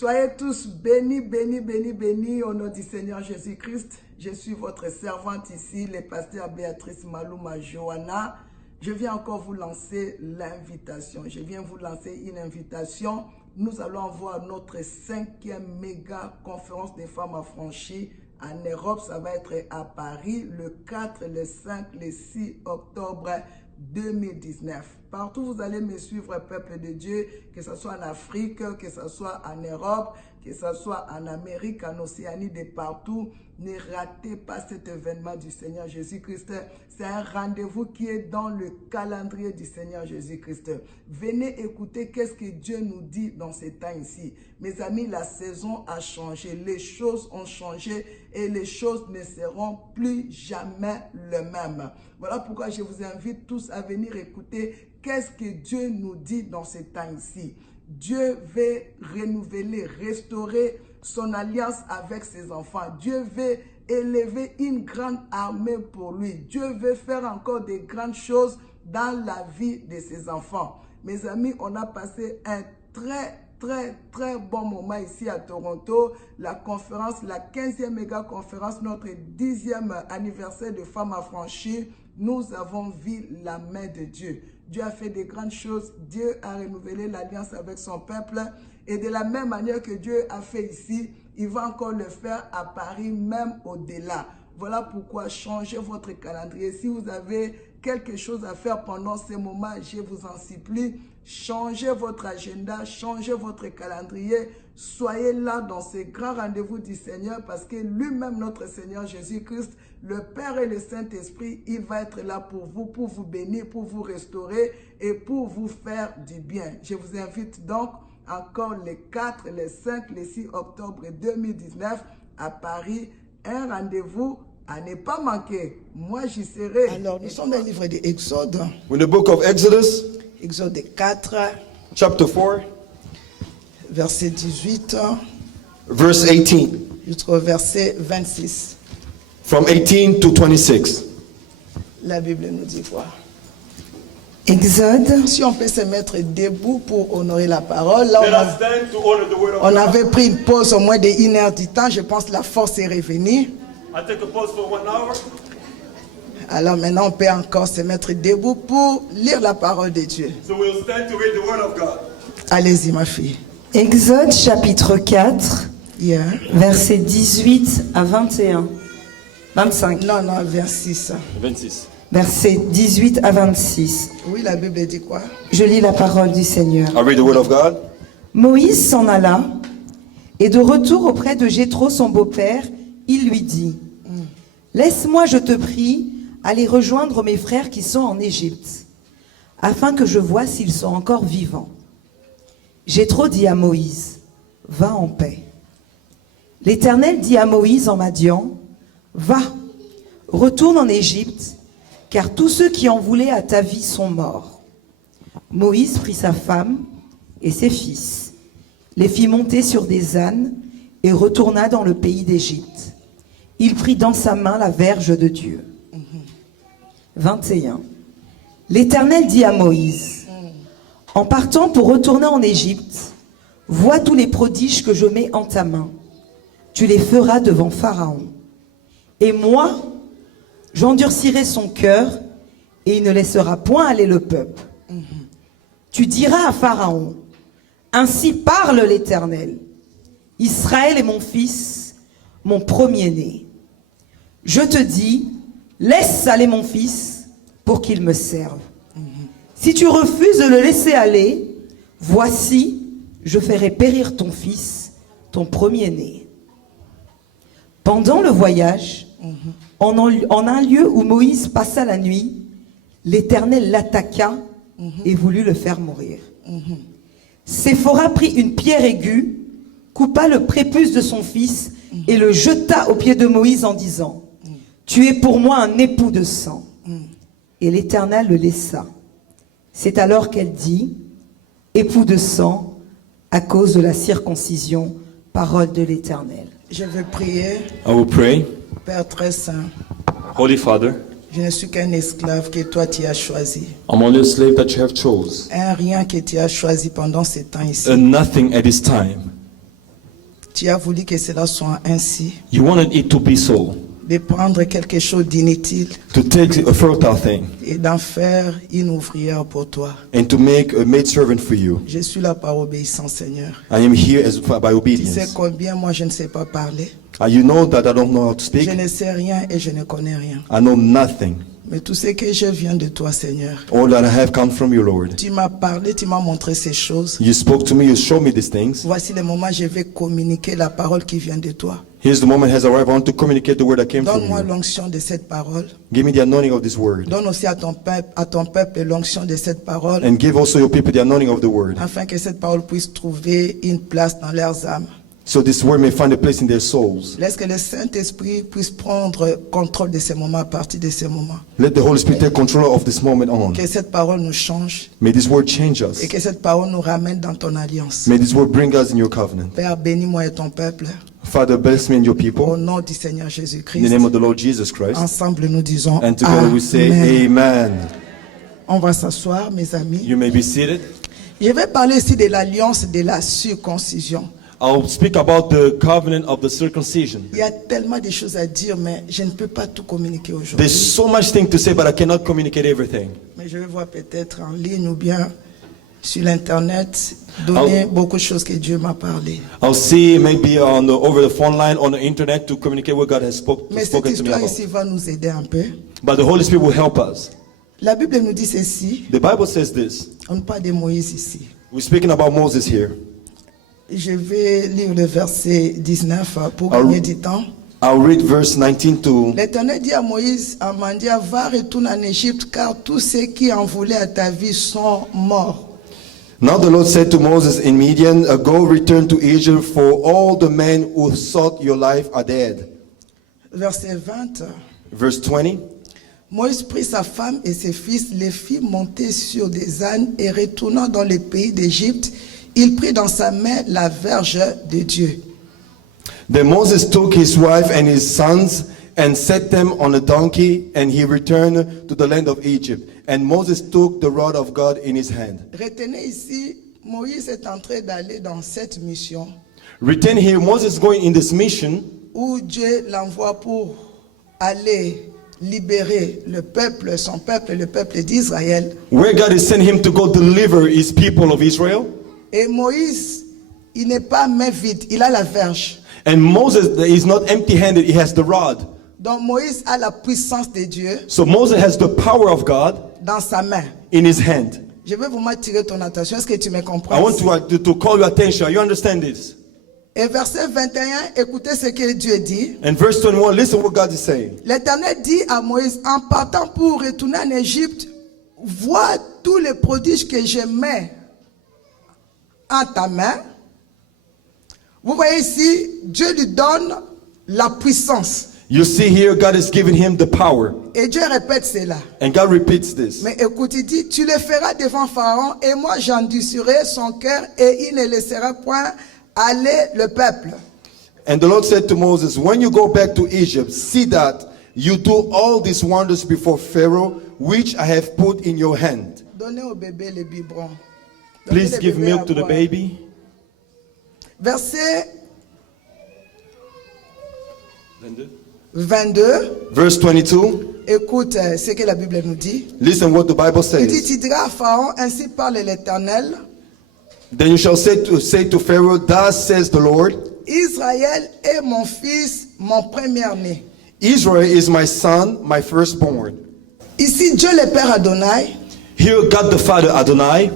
Soyez tous bénis, bénis, bénis, bénis au nom du Seigneur Jésus-Christ. Je suis votre servante ici, le pasteur Béatrice Malouma Johanna. Je viens encore vous lancer l'invitation. Je viens vous lancer une invitation. Nous allons avoir notre 5e méga conférence des femmes affranchies en Europe. Ça va être à Paris le 4, le 5, le 6 octobre 2019. Partout vous allez me suivre, peuple de Dieu, que ce soit en Afrique, que ce soit en Europe, que ce soit en Amérique, en Océanie, de partout. Ne ratez pas cet événement du Seigneur Jésus-Christ. C'est un rendez-vous qui est dans le calendrier du Seigneur Jésus-Christ. Venez écouter qu'est-ce que Dieu nous dit dans ces temps ici. Mes amis, la saison a changé, les choses ont changé et les choses ne seront plus jamais les mêmes. Voilà pourquoi je vous invite tous à venir écouter qu'est-ce que Dieu nous dit dans ces temps ici. Dieu veut renouveler, restaurer son alliance avec ses enfants. Dieu veut élever une grande armée pour lui. Dieu veut faire encore de grandes choses dans la vie de ses enfants. Mes amis, on a passé un très bon moment ici à Toronto. La conférence, la 15e méga conférence, notre 10e anniversaire de femmes affranchies. Nous avons vu la main de Dieu. Dieu a fait de grandes choses. Dieu a renouvelé l'alliance avec son peuple. Et de la même manière que Dieu a fait ici, il va encore le faire à Paris, même au-delà. Voilà pourquoi changez votre calendrier. Si vous avez quelque chose à faire pendant ces moments, je vous en supplie, changez votre agenda, changez votre calendrier. Soyez là dans ces grands rendez-vous du Seigneur parce que lui-même, notre Seigneur Jésus-Christ, le Père et le Saint-Esprit, il va être là pour vous bénir, pour vous restaurer et pour vous faire du bien. Je vous invite donc encore les 4, les 5, les 6 octobre 2019 à Paris. Un rendez-vous à ne pas manquer. Moi, j'y serai. Alors, nous sommes dans le livre d'Exode. In the book of Exodus, Exode 4, chapter 4, verset 18, verse 18. jusqu'au verset 26. From 18 to 26. La Bible nous dit quoi? Exode. Si on peut se mettre debout pour honorer la parole. Là, Let us stand to honor the word of on God. avait pris une pause au moins de 1 heure du temps. Je pense que la force est revenue. I take a pause for 1 hour. Alors maintenant, on peut encore se mettre debout pour lire la parole de Dieu. So we'll stand to read the word of God. Allez-y, ma fille. Exode chapitre 4, Yeah. versets 18 à 21. 25. Non, 26. 26. Versets 18 à 26. Oui, la Bible dit quoi? Je lis la parole du Seigneur. I read the word of God. Moïse s'en alla, et de retour auprès de Jéthro, son beau-père, il lui dit, « Laisse-moi, je te prie, aller rejoindre mes frères qui sont en Égypte, afin que je voie s'ils sont encore vivants. » Jéthro dit à Moïse, « Va en paix. » L'Éternel dit à Moïse en Madian, « Va, retourne en Égypte, car tous ceux qui en voulaient à ta vie sont morts. » Moïse prit sa femme et ses fils, les fit monter sur des ânes et retourna dans le pays d'Égypte. Il prit dans sa main la verge de Dieu. 21. L'Éternel dit à Moïse, « En partant pour retourner en Égypte, vois tous les prodiges que je mets en ta main. Tu les feras devant Pharaon. Et moi, j'endurcirai son cœur et il ne laissera point aller le peuple. Tu diras à Pharaon, ainsi parle l'Éternel. Israël est mon fils, mon premier-né. Je te dis, laisse aller mon fils pour qu'il me serve. Si tu refuses de le laisser aller, voici, je ferai périr ton fils, ton premier-né. Pendant le voyage, en un lieu où Moïse passa la nuit, l'Éternel l'attaqua et voulut le faire mourir. Séphora prit une pierre aiguë, coupa le prépuce de son fils et le jeta aux pieds de Moïse en disant, « Tu es pour moi un époux de sang. » Et l'Éternel le laissa. C'est alors qu'elle dit, « Époux de sang, à cause de la circoncision, parole de l'Éternel. » Je vais prier. I will pray. Père très saint, Holy Father, je ne suis qu'un esclave que toi tu as choisi. I'm only a slave that you have chose. Un rien que tu as choisi pendant ces temps ici. And nothing at this time. Tu as voulu que cela soit ainsi, You wanted it to be so, de prendre quelque chose d'inutile to take a fertile thing et d'en faire une ouvrière pour toi. and to make a maidservant for you. Je suis là par obéissance, Seigneur. I am here by Tu sais obedience. combien moi je ne sais pas parler. You know that I don't know how to speak. Je ne sais rien et je ne connais rien. I know nothing. Mais tout ce que je viens de toi, Seigneur. All that I have come from you, Lord. Tu m'as parlé, tu m'as montré ces choses. You spoke to me, you showed me these things. Voici le moment où je vais communiquer la parole qui vient de toi. Here's the moment has arrived. I want to communicate the word that came from Donne-moi you. l'onction de cette parole. Give me the anointing of this word. Donne aussi à ton peuple l'onction de cette parole, And give also your people the anointing of the word. afin que cette parole puisse trouver une place dans leurs âmes. So this word may find a place in their souls. Laisse que le Saint-Esprit puisse prendre contrôle de ces moments à partir de ces moments. Let the Holy Spirit take control of this moment on. Que cette parole nous change May this word change us. et que cette parole nous ramène dans ton alliance. May this word bring us in your covenant. Père, bénis-moi et ton peuple. Father, bless me and your Au people. nom du Seigneur In Jésus-Christ. the name of the Lord Jesus Christ. Ensemble, nous disons And together we say, Amen. Amen. On va s'asseoir, mes amis. You may be seated. Je vais parler ici de l'alliance de la circoncision. I'll speak about the covenant of the circumcision. Il y a tellement de choses à dire, mais je ne peux pas tout communiquer aujourd'hui. There's so much thing to say, but I cannot communicate everything. Mais je vais voir peut-être en ligne ou bien sur l'internet donner beaucoup de choses que Dieu m'a parlé. I'll see maybe over the phone line, on the internet, to communicate what God has Mais cette spoken to me histoire about. ici va nous aider un peu. But the Holy Spirit will help us. La Bible nous dit ceci. The Bible says this. On ne parle de Moïse ici. We're speaking about Moses here. Je vais lire le verset 19 pour gagner du temps. I'll read verse 19 to... L'Éternel dit à Moïse, à Mandia, va retourne en Égypte, car tous ceux qui en voulaient à ta vie sont morts. Now the Lord said to Moses in Midian, go return to Egypt, for all the men who sought your life are dead. Verset 20. Verse 20. Moïse prit sa femme et ses fils, les fit monter sur des ânes et retournant dans le pays d'Égypte, il prit dans sa main la verge de Dieu. Then Moses took his wife and his sons and set them on a donkey, and he returned to the land of Egypt. And Moses took the rod of God in his hand. Retenez ici, Moïse est en train d'aller dans cette mission Retain here, Moses is going in this mission où Dieu l'envoie pour aller libérer le peuple, son peuple, le peuple d'Israël. where God is sending him to go deliver his people of Israel. Et Moïse, il n'est pas main vide, il a la verge. And Moses is not empty-handed, he has the rod. Donc Moïse a la puissance de Dieu So Moses has the power of God dans sa main. in his hand. Je vais vraiment attirer ton attention. Est-ce que tu me comprends? I want to call your attention. You understand this? Et verset 21, écoutez ce que Dieu dit. And verse 21, listen what God is saying. L'Éternel dit à Moïse, en partant pour retourner en Égypte, vois tous les prodiges que je mets en ta main. Vous voyez ici, Dieu lui donne la puissance. You see here, God is giving him the power. Et Dieu répète cela. And God repeats this. Mais écoute, il dit, tu le feras devant Pharaon et moi j'endurcirai son cœur et il ne laissera point aller le peuple. And the Lord said to Moses, when you go back to Egypt, see that you do all these wonders before Pharaoh, which I have put in your hand. Donnez au bébé le biberon. Donnez Please le give bébé milk à to the boire. baby. Verset 22. Verse 22. Écoute ce que la Bible nous dit. Listen what the Bible Il dit, says. tu diras à Pharaon, ainsi parle l'Éternel. Then you shall say to Pharaoh, thus says the Lord, Israël est mon fils, mon premier-né. Israel is my son, my firstborn. Ici, Dieu le Père Adonai, Here God the Father Adonai,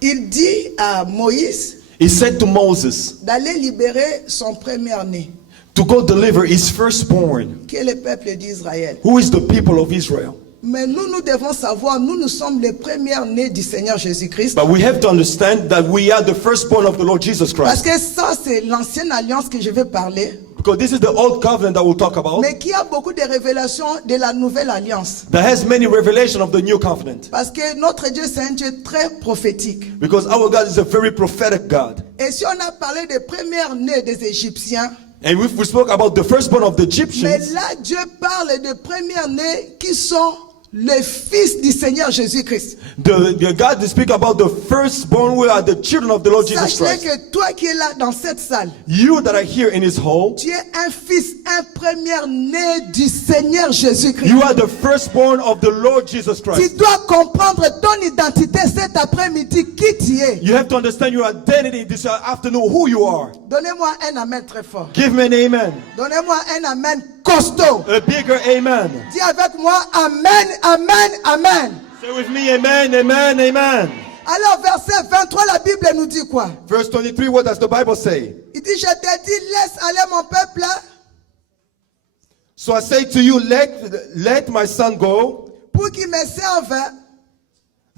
il dit à Moïse he said to Moses d'aller libérer son premier-né, to go deliver his firstborn, qui est le peuple d'Israël. who is the people of Israel. Mais nous devons savoir, nous sommes les premiers-nés du Seigneur Jésus-Christ. But we have to understand that we are the firstborn of the Lord Jesus Parce Christ. que ça, c'est l'ancienne alliance que je vais parler. Because this is the old covenant that we'll talk about. Mais qui a beaucoup de révélations de la nouvelle alliance. That has many revelations of the new covenant. Parce que notre Dieu, c'est un Dieu très prophétique. Because our God is a very prophetic God. Et si on a parlé des premiers-nés des Égyptiens, And we spoke about the firstborn of the mais Egyptians. là, Dieu parle des premiers-nés qui sont les fils du Seigneur Jésus-Christ. The God to speak about the firstborn, we are the children of the Lord Jesus Sache-le Christ. que toi qui es là dans cette salle, You that are here in His hall, tu es un fils, un premier-né du Seigneur Jésus-Christ. you are the firstborn of the Lord Jesus Tu Christ. dois comprendre ton identité cet après-midi, qui tu es. You have to understand your identity this afternoon, who you are. Donnez-moi un amen très fort. Give me an amen. Donnez-moi un amen costaud. A bigger amen. Dis avec moi amen, amen, amen. Say with me, amen, amen, amen. Alors verset 23, la Bible nous dit quoi? Verse 23, what does the Bible say? Il dit, je t'ai dit, laisse aller mon peuple. So I say to you, let my son go, Pour qu'il me serve.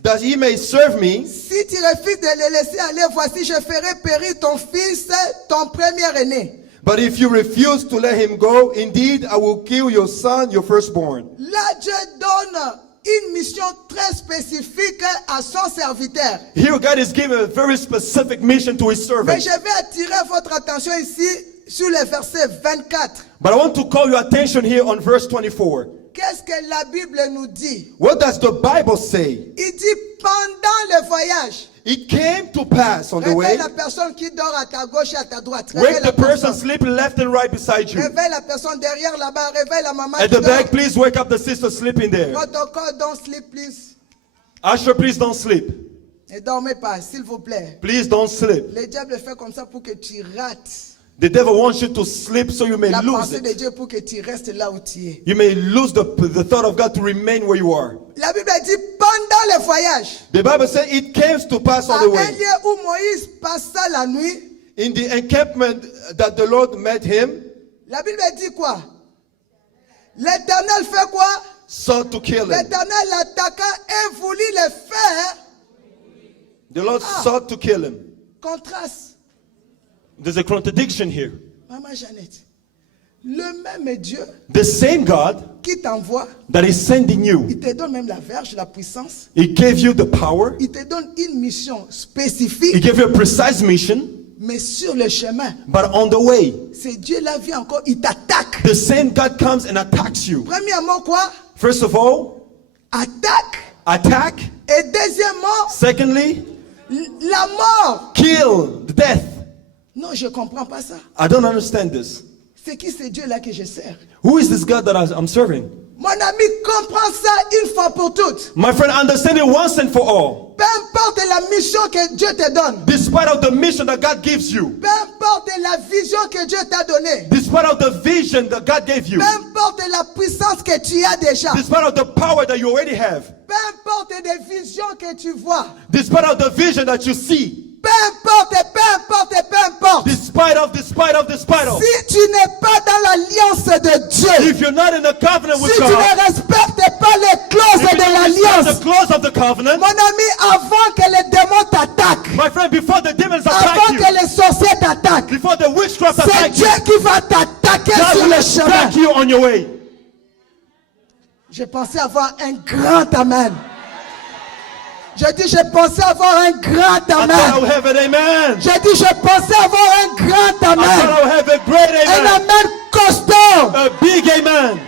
that he may serve me. Si tu refuses de le laisser aller, voici, je ferai périr ton fils, ton premier-né. But if you refuse to let him go, indeed I will kill your son, your firstborn. Là, Dieu donne une mission très spécifique à son serviteur. Here God is giving a very specific mission to his Mais servant. je vais attirer votre attention ici sur le verset 24. But I want to call your attention here on verse 24. Qu'est-ce que la Bible nous dit? What does the Bible say? Il dit pendant le voyage. It came to pass on the Réveille way. la personne qui dort à ta gauche et à ta droite. Wake Réveille the la person personne. sleeping left and right beside you. Réveille la personne derrière là-bas. Réveille la maman At qui the back, dort. please wake up the sister sleeping there. Protocole, don't sleep, please. Usher, please don't sleep. Ne dormez pas, s'il vous plaît. Please don't sleep. Le diable fait comme ça pour que tu rates The devil wants you to sleep so you may la lose pensée de it. Dieu pour que tu restes là où tu es. You may lose the thought of God to remain where you are. La Bible dit pendant le voyage, The Bible says it came to pass à on the un way. lieu où Moïse passa la nuit, In the encampment that the Lord met him, la Bible dit quoi? L'Éternel fait quoi? sought to kill him. L'Éternel l'attaqua et voulut le faire. The Lord sought to kill him. Contraste. There's a contradiction here. Maman Jeannette, le même Dieu The same God qui t'envoie, that is sending you, il te donne même la verge, la puissance. He gave you the power. Il te donne une mission He spécifique, gave you a precise mission. mais sur le chemin, But on the way, c'est Dieu là vient encore, il t'attaque. the same God comes and attacks you. Premièrement, quoi? First of all, Attaque. attack. Et deuxièmement, Secondly, la mort. kill, the death. Non, je ne comprends pas ça. I don't understand this. C'est qui ce Dieu là que je sers? Who is this God that I'm serving? Mon ami, comprends ça une fois pour toutes. My friend, understand it once and for all. Peu importe la mission que Dieu te donne. Despite of the mission that God gives you, Peu importe la vision que Dieu t'a donnée. despite of the vision that God gave you, Peu importe la puissance que tu as déjà. despite of the power that you already have, Peu importe les visions que tu vois. despite of the vision that you see, Peu importe. despite of. Si tu n'es pas dans l'alliance de Dieu, If you're not in the covenant with si tu God, ne respectes pas les clauses if you de don't respect l'alliance, the clause of the covenant, mon ami, avant que les démons t'attaquent, my friend, before the demons avant attack you, que les sorciers t'attaquent, before the witchcraft c'est attack Dieu you, qui va t'attaquer God sur will le chemin. attack you on your way. Je pensais avoir un grand amen. Je dis, je pensais avoir un grand I thought I amen. would have an amen. Je dis, je pensais avoir un grand I thought amen. I would have a great Un amen. amen costaud. A big amen.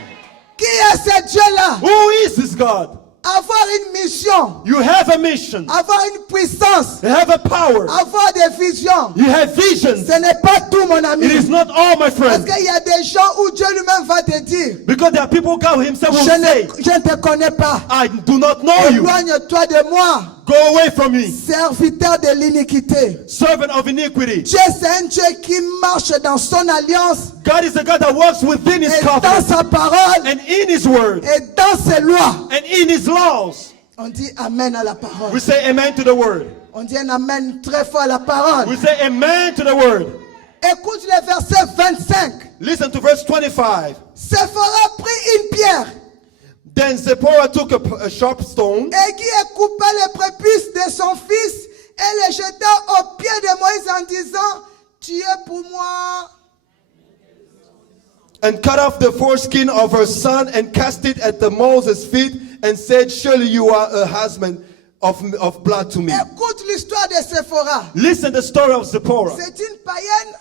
Qui est ce Dieu-là? Who is this God? Avoir une mission, You have a mission. avoir une puissance, You have a power. avoir des visions. You have visions. Ce n'est pas tout, mon ami. It is not all, my Parce friend. qu'il y a des gens où Dieu lui-même va te dire, Because there are people God himself will say, je ne te connais pas. I do not know you. Éloigne-toi de moi, Go away from me. serviteur de l'iniquité. Servant of iniquity. Dieu, c'est un Dieu qui marche dans son alliance God is the God that works within his et dans covenant sa parole and in his word et dans ses lois. and in his laws. On dit amen à la parole. We say amen to the word. On dit un amen très fort à la parole. We say amen to the word. Écoute le verset 25. Listen to verse 25. Séphora prit une pierre Then Zipporah took a sharp stone aiguë et coupa les prépuces de son fils et les jeta aux pieds de Moïse en disant, tu es pour moi. and cut off the foreskin of her son and cast it at the Moses' feet and said, surely you are a husband of blood to me. Écoute l'histoire de Séphora. Listen to the story of Zipporah. C'est une païenne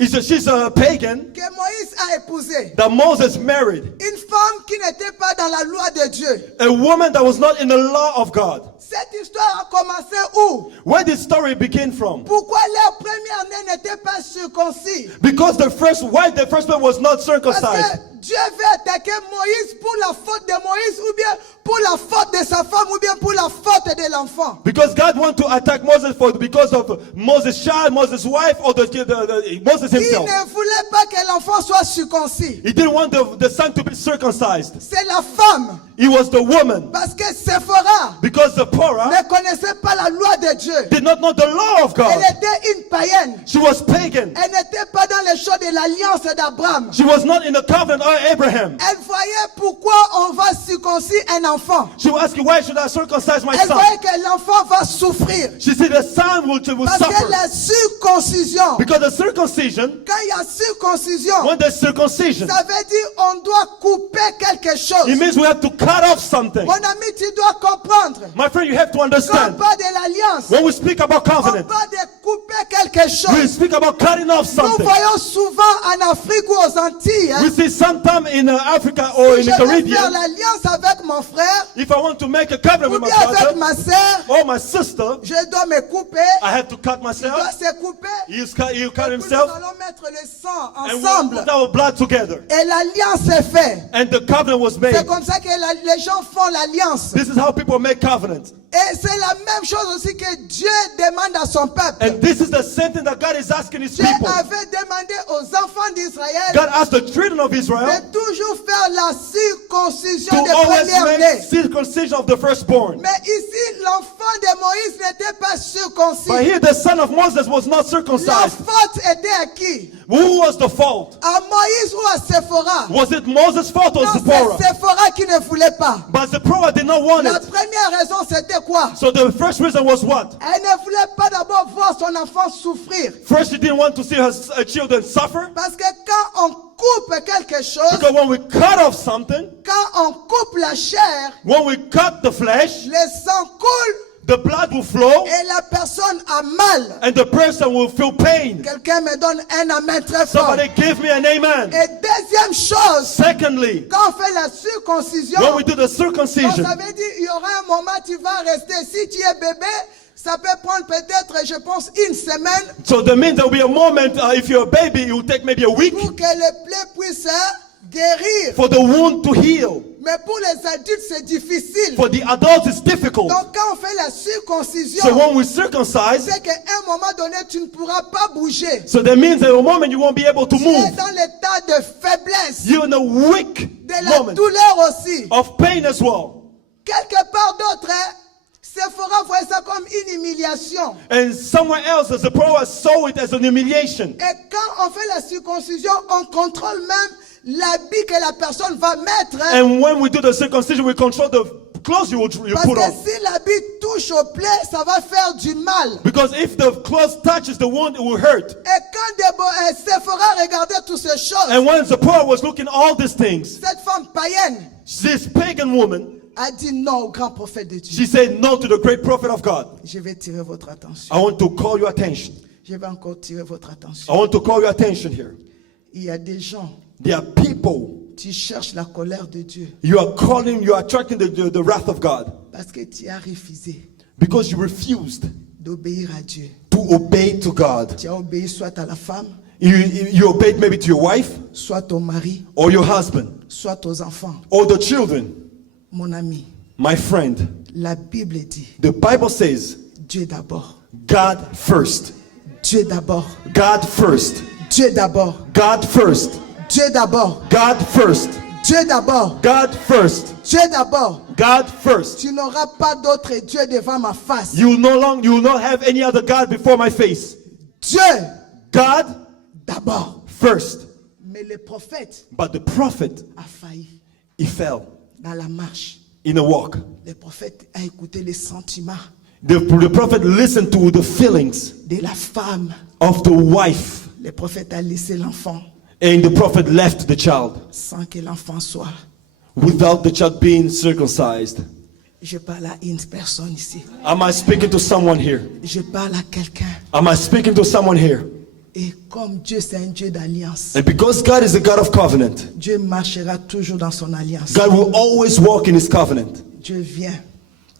She's a pagan que Moïse a épousée. that Moses married. Une femme qui n'était pas dans la loi de Dieu. A woman that was not in the law of God. Cette histoire a commencé où? Where did story begin from? Pourquoi leur premier-né n'était pas circoncis? Because the first wife, the first one was not Parce circumcised. que Dieu veut attaquer Moïse pour la faute de Moïse ou bien pour la faute de sa femme ou bien pour la faute de l'enfant. Because God wanted to attack Moses because of Moses' child, Moses' wife, or Moses Il himself. ne voulait pas que l'enfant soit circoncis. He didn't want the son to be circumcised. C'est la femme. It was the woman. Parce que Séphora Because Zipporah ne connaissait pas la loi de Dieu. did not know the law of God. Elle était une païenne. She was pagan. Elle n'était pas dans les choses de l'alliance d'Abraham. She was not in the covenant of Abraham. Elle voyait pourquoi on va circoncire un enfant. She was asking, why should I circumcise my Elle son? voyait que l'enfant va souffrir. She said the son will Parce que suffer. la circoncision, Because the circumcision, quand il y a circoncision, when there's circumcision, ça veut dire on doit couper quelque chose. it means we have to cut off something. Mon ami, tu dois comprendre. My friend, you have to Quand on understand. parle de l'alliance, When we speak about on covenant, parle de couper quelque we chose. speak about cutting off Nous something. voyons souvent en Afrique ou aux Antilles, hein, We see sometime in Africa or si in je the veux faire Caribbean, l'alliance avec mon frère if I want to make a covenant ou with my bien avec brother ma sœur, or my sister, je dois me couper, I have to cut je dois myself. se couper. You cut Puis himself, nous allons mettre le sang and we'll ensemble. put our blood together. Et l'alliance est faite. And the covenant was made. C'est comme ça que les gens font l'alliance. This is how people make covenants. Et c'est la même chose aussi que Dieu demande à son peuple. And this is the same thing that God is asking his Dieu people. avait demandé aux enfants d'Israël God asked the children of Israel de toujours faire la circoncision to des always premiers-nés. make circumcision of the firstborn. Mais ici, l'enfant de Moïse n'était pas circoncis. But here the son of Moses was not La circumcised. faute était à qui? Who was the fault? À Moïse ou à Séphora? Was it Moses' fault or Non, Zipporah? c'est Séphora qui ne voulait pas. But Zipporah did not want La it. première raison, c'était quoi? So the first reason was what? Elle ne voulait pas d'abord voir son enfant souffrir. First, she didn't want to see her children suffer. Parce que quand on coupe quelque chose, Because when we cut off something, quand on coupe la chair, when we cut the flesh, le sang coule the blood will flow et la personne a mal. and the person will feel pain. Quelqu'un me donne un amen très fort. Somebody give me an amen. Et deuxième chose, Secondly, quand on fait la circoncision, when we do the donc circumcision, ça veut dire il y aura un moment tu vas rester. Si tu es bébé, ça peut prendre peut-être, je pense, une semaine so that means there will be a moment, if you're a baby, it will take maybe a week pour que le plaie puisse guérir. for the wound to heal. Mais pour les adultes, c'est difficile. For the adults, it's difficult. Donc quand on fait la circoncision, So when we circumcise, c'est qu'à un moment donné, tu ne pourras pas bouger. so that means at a moment you won't be able to Tu es move. dans l'état de faiblesse, You're in a weak de la moment douleur aussi. of pain as well. Quelque part d'autre, hein, Séphora voyait ça comme une humiliation. And somewhere else, the Zipporah saw it as an humiliation. Et quand on fait la circoncision, on contrôle même l'habit que la personne va mettre. Hein. And when we do the circumcision, we control the clothes you Parce put que on. si l'habit touche au plaie, ça va faire du mal. Because if the clothes touches the wound, it will hurt. Et quand Séphora regardait toutes ces choses, And when Zipporah was looking at all these things, cette femme païenne this pagan woman, a dit non au grand prophète de Dieu. she said no to the great prophet of God. Je vais tirer votre attention. I want to call your attention. Je vais encore tirer votre attention. I want to call your attention here. Il y a des gens There are people qui cherchent la colère de Dieu you are attracting the wrath of God parce que tu as refusé because you refused d'obéir à Dieu. to obey to God. Tu as obéi soit à la femme, You obeyed maybe to your wife soit au mari, or your husband soit aux enfants. or the children. Mon ami, My friend, la Bible dit the Bible says Dieu d'abord. God first. Dieu d'abord. God first. Dieu d'abord. God first. Dieu d'abord. God first. Dieu d'abord. God first. Dieu d'abord. God first. Tu n'auras pas d'autre Dieu devant ma face. You will not have any other God before my face. Dieu God d'abord. first. Mais le prophète But the prophet, a failli he fell dans la marche. in a walk. Le prophète a écouté les sentiments The prophet listened to the feelings de la femme. of the wife, Le prophète a laissé l'enfant and the prophet left the child sans que l'enfant soit. without the child being circumcised. Je parle à une personne ici. Am I speaking to someone here? Je parle à quelqu'un. Am I speaking to someone here? Et comme Dieu c'est un Dieu d'alliance, And because God is a God of covenant, Dieu marchera toujours dans son alliance. God will always walk in his covenant. Dieu vient,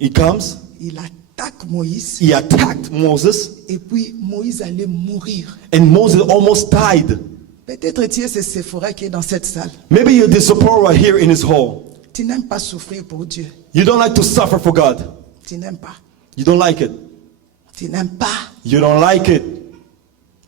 He comes, il attaque Moïse, he attacked Moses, et puis Moïse allait mourir. and Moses almost died. Peut-être tu es ce Sephora qui est dans cette salle. Maybe you're the Zipporah here in his hall. Tu n'aimes pas souffrir pour Dieu. You don't like to suffer for God. Tu n'aimes pas. You don't like it. Tu n'aimes pas. You don't like it.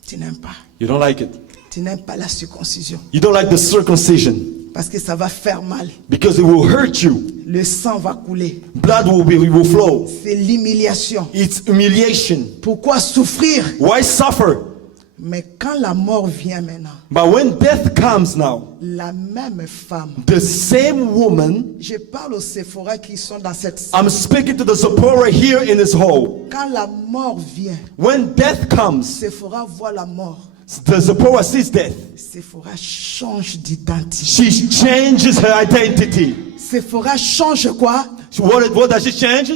Tu n'aimes pas. You don't like it. Tu n'aimes pas la circoncision. You don't like the circumcision Parce que ça va faire mal. because it will hurt you. Le sang va couler. Blood will flow. C'est l'humiliation. It's humiliation. Pourquoi souffrir? Why suffer? Mais quand la mort vient maintenant, But when death comes now, la même femme, the same woman, je parle aux Sephora qui sont dans cette salle. I'm speaking to the Zipporah here in this hall. Quand la mort vient, When death comes, Sephora voit la mort. the Zipporah sees death. Sephora change d'identité. She changes her identity. Sephora change quoi? What does she change?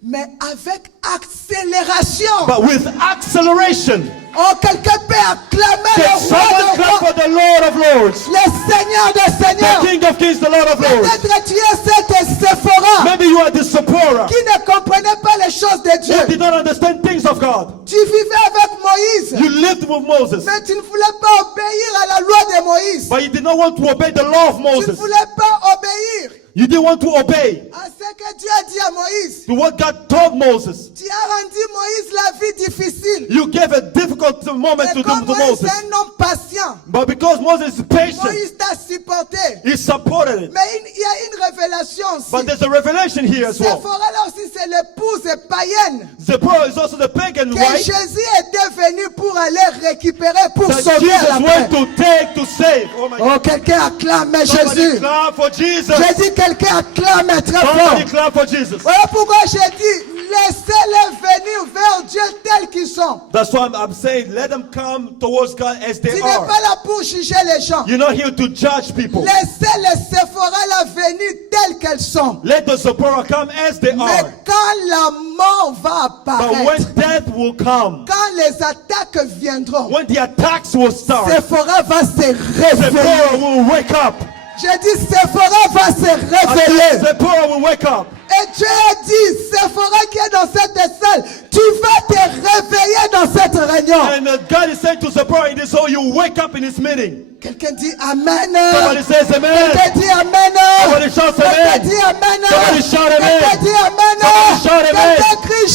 Mais avec accélération. But with acceleration. Oh, quelqu'un peut acclamer Can le roi someone de clap rois, for the Lord of Lords? le Seigneur des The seigneurs. King of Kings, the Lord of Lords. Peut-être tu es cette Sephora Maybe you are the Zipporah. qui ne comprenait pas les choses de You Dieu. did not understand things of God. Tu vivais avec Moïse, You lived with Moses, mais tu ne voulais pas obéir à la loi de Moïse. but you did not want to obey the law of Tu ne Moses. voulais pas obéir You didn't want to obey à ce que Dieu a dit à Moïse. to what God told Moses. Tu as rendu Moïse la vie difficile. You gave a difficult moment Mais to comme Moïse Moses. est un homme patient, But because Moses is patient, Moïse t'a supporté. he supported it. Mais il y a une révélation aussi. But there's a revelation here as well. Sephora là aussi c'est l'épouse païenne Zipporah is also the pagan que wife Jésus est devenu pour aller récupérer, pour that sauver à Jesus la went paix. to take to save. Oh my God. Oh, quelqu'un acclame Somebody Jésus. clap for Jesus. J'ai dit quelqu'un acclame très Somebody fort. clap for Jesus. Voilà pourquoi j'ai dit, laissez-les venir vers Dieu tels qu'ils sont. That's why I'm saying, let them come towards God as Tu they n'es are. pas là pour juger les gens. You're not here to judge people. Laissez les Sephora là venir telles qu'elles sont. Let the Zipporah come as they Mais are. quand la mort va But when apparaître, death will come, quand les attaques viendront, when the attacks will start, Sephora va se Zipporah réveiller. will wake up. J'ai dit Sephora va se I said, réveiller. Zipporah will wake up. Et Dieu a dit, Sephora qui est dans cette salle, tu vas te réveiller dans cette réunion. And God is saying to Zipporah in this hall, you wake up in this meeting. Quelqu'un dit Amen. Somebody says amen. Quelqu'un dit Amen. Somebody shouts Quelqu'un amen. dit Amen. Somebody shout amen. Quelqu'un dit Amen. Somebody shout amen. Quelqu'un crie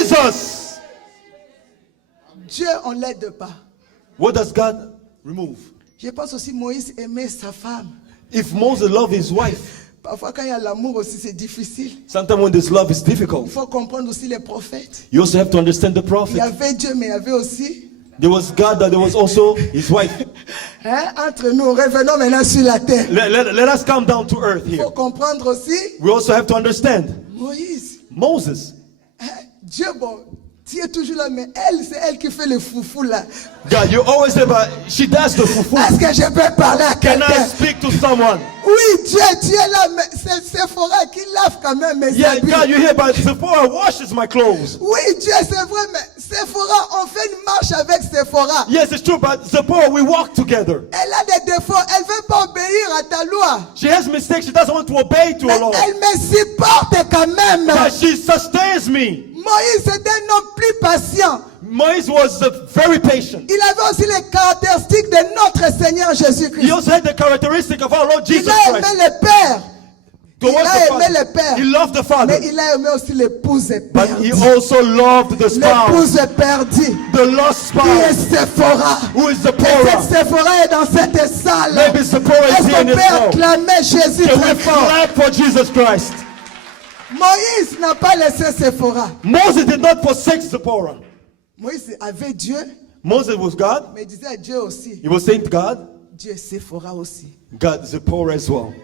Jesus! Dieu, on l'aide pas. What does God remove? Je pense aussi Moïse aimait sa femme. If Moses loved his wife, Parfois quand il y a l'amour aussi c'est difficile. sometimes when this love is Il difficult, faut comprendre aussi les prophètes. you also have to understand the Il y prophet. avait Dieu mais il y avait aussi. There was God, that there was also his wife. Hein, entre nous, revenons maintenant sur la terre. Let us come down to earth Il here. faut comprendre aussi We also have to understand Moïse. Moses. Hein, Dieu, bon, tu es toujours là, mais elle, c'est elle qui fait le foufou là. God, you always say, but she does the fufu. Est-ce que je peux parler à Can I quelqu'un? speak to someone? Oui, Dieu, tu es là, mais c'est Sephora qui lave quand même mes Yeah, habits. God, you hear, but Sephora washes my clothes. Oui, Dieu, c'est vrai, mais Sephora, on fait une marche avec Sephora. Yes, it's true, but Sephora, we walk together. Elle a des défauts, elle ne veut pas obéir à ta loi. She has mistakes. She doesn't want to obey to Mais her law. elle me supporte quand même. But she sustains me. Moïse était un homme plus patient. Moïse was very patient. Il avait aussi les caractéristiques de notre Seigneur He Jésus-Christ. also had the characteristic of our Lord Il Jesus a aimé Christ. le Père. Il Towards a the aimé Father. le Père. He loved the Mais Father. il a aimé aussi l'épouse But he perdue. also loved the spouse. L'épouse perdue. The lost Qui est spouse. Sephora. Who is Peut-être Sephora. Sephora est dans cette salle. Maybe Sephora is Est-ce here in qu'on this peut hall. acclamer Jésus Can très we fort? clap for Jesus Christ? Moïse n'a pas laissé Sephora. Moses did not forsake Sephora. Moïse avait Dieu, Moses was God. mais il disait à Dieu aussi. He was saying to God, Dieu est Sephora aussi. God, Sephora as well.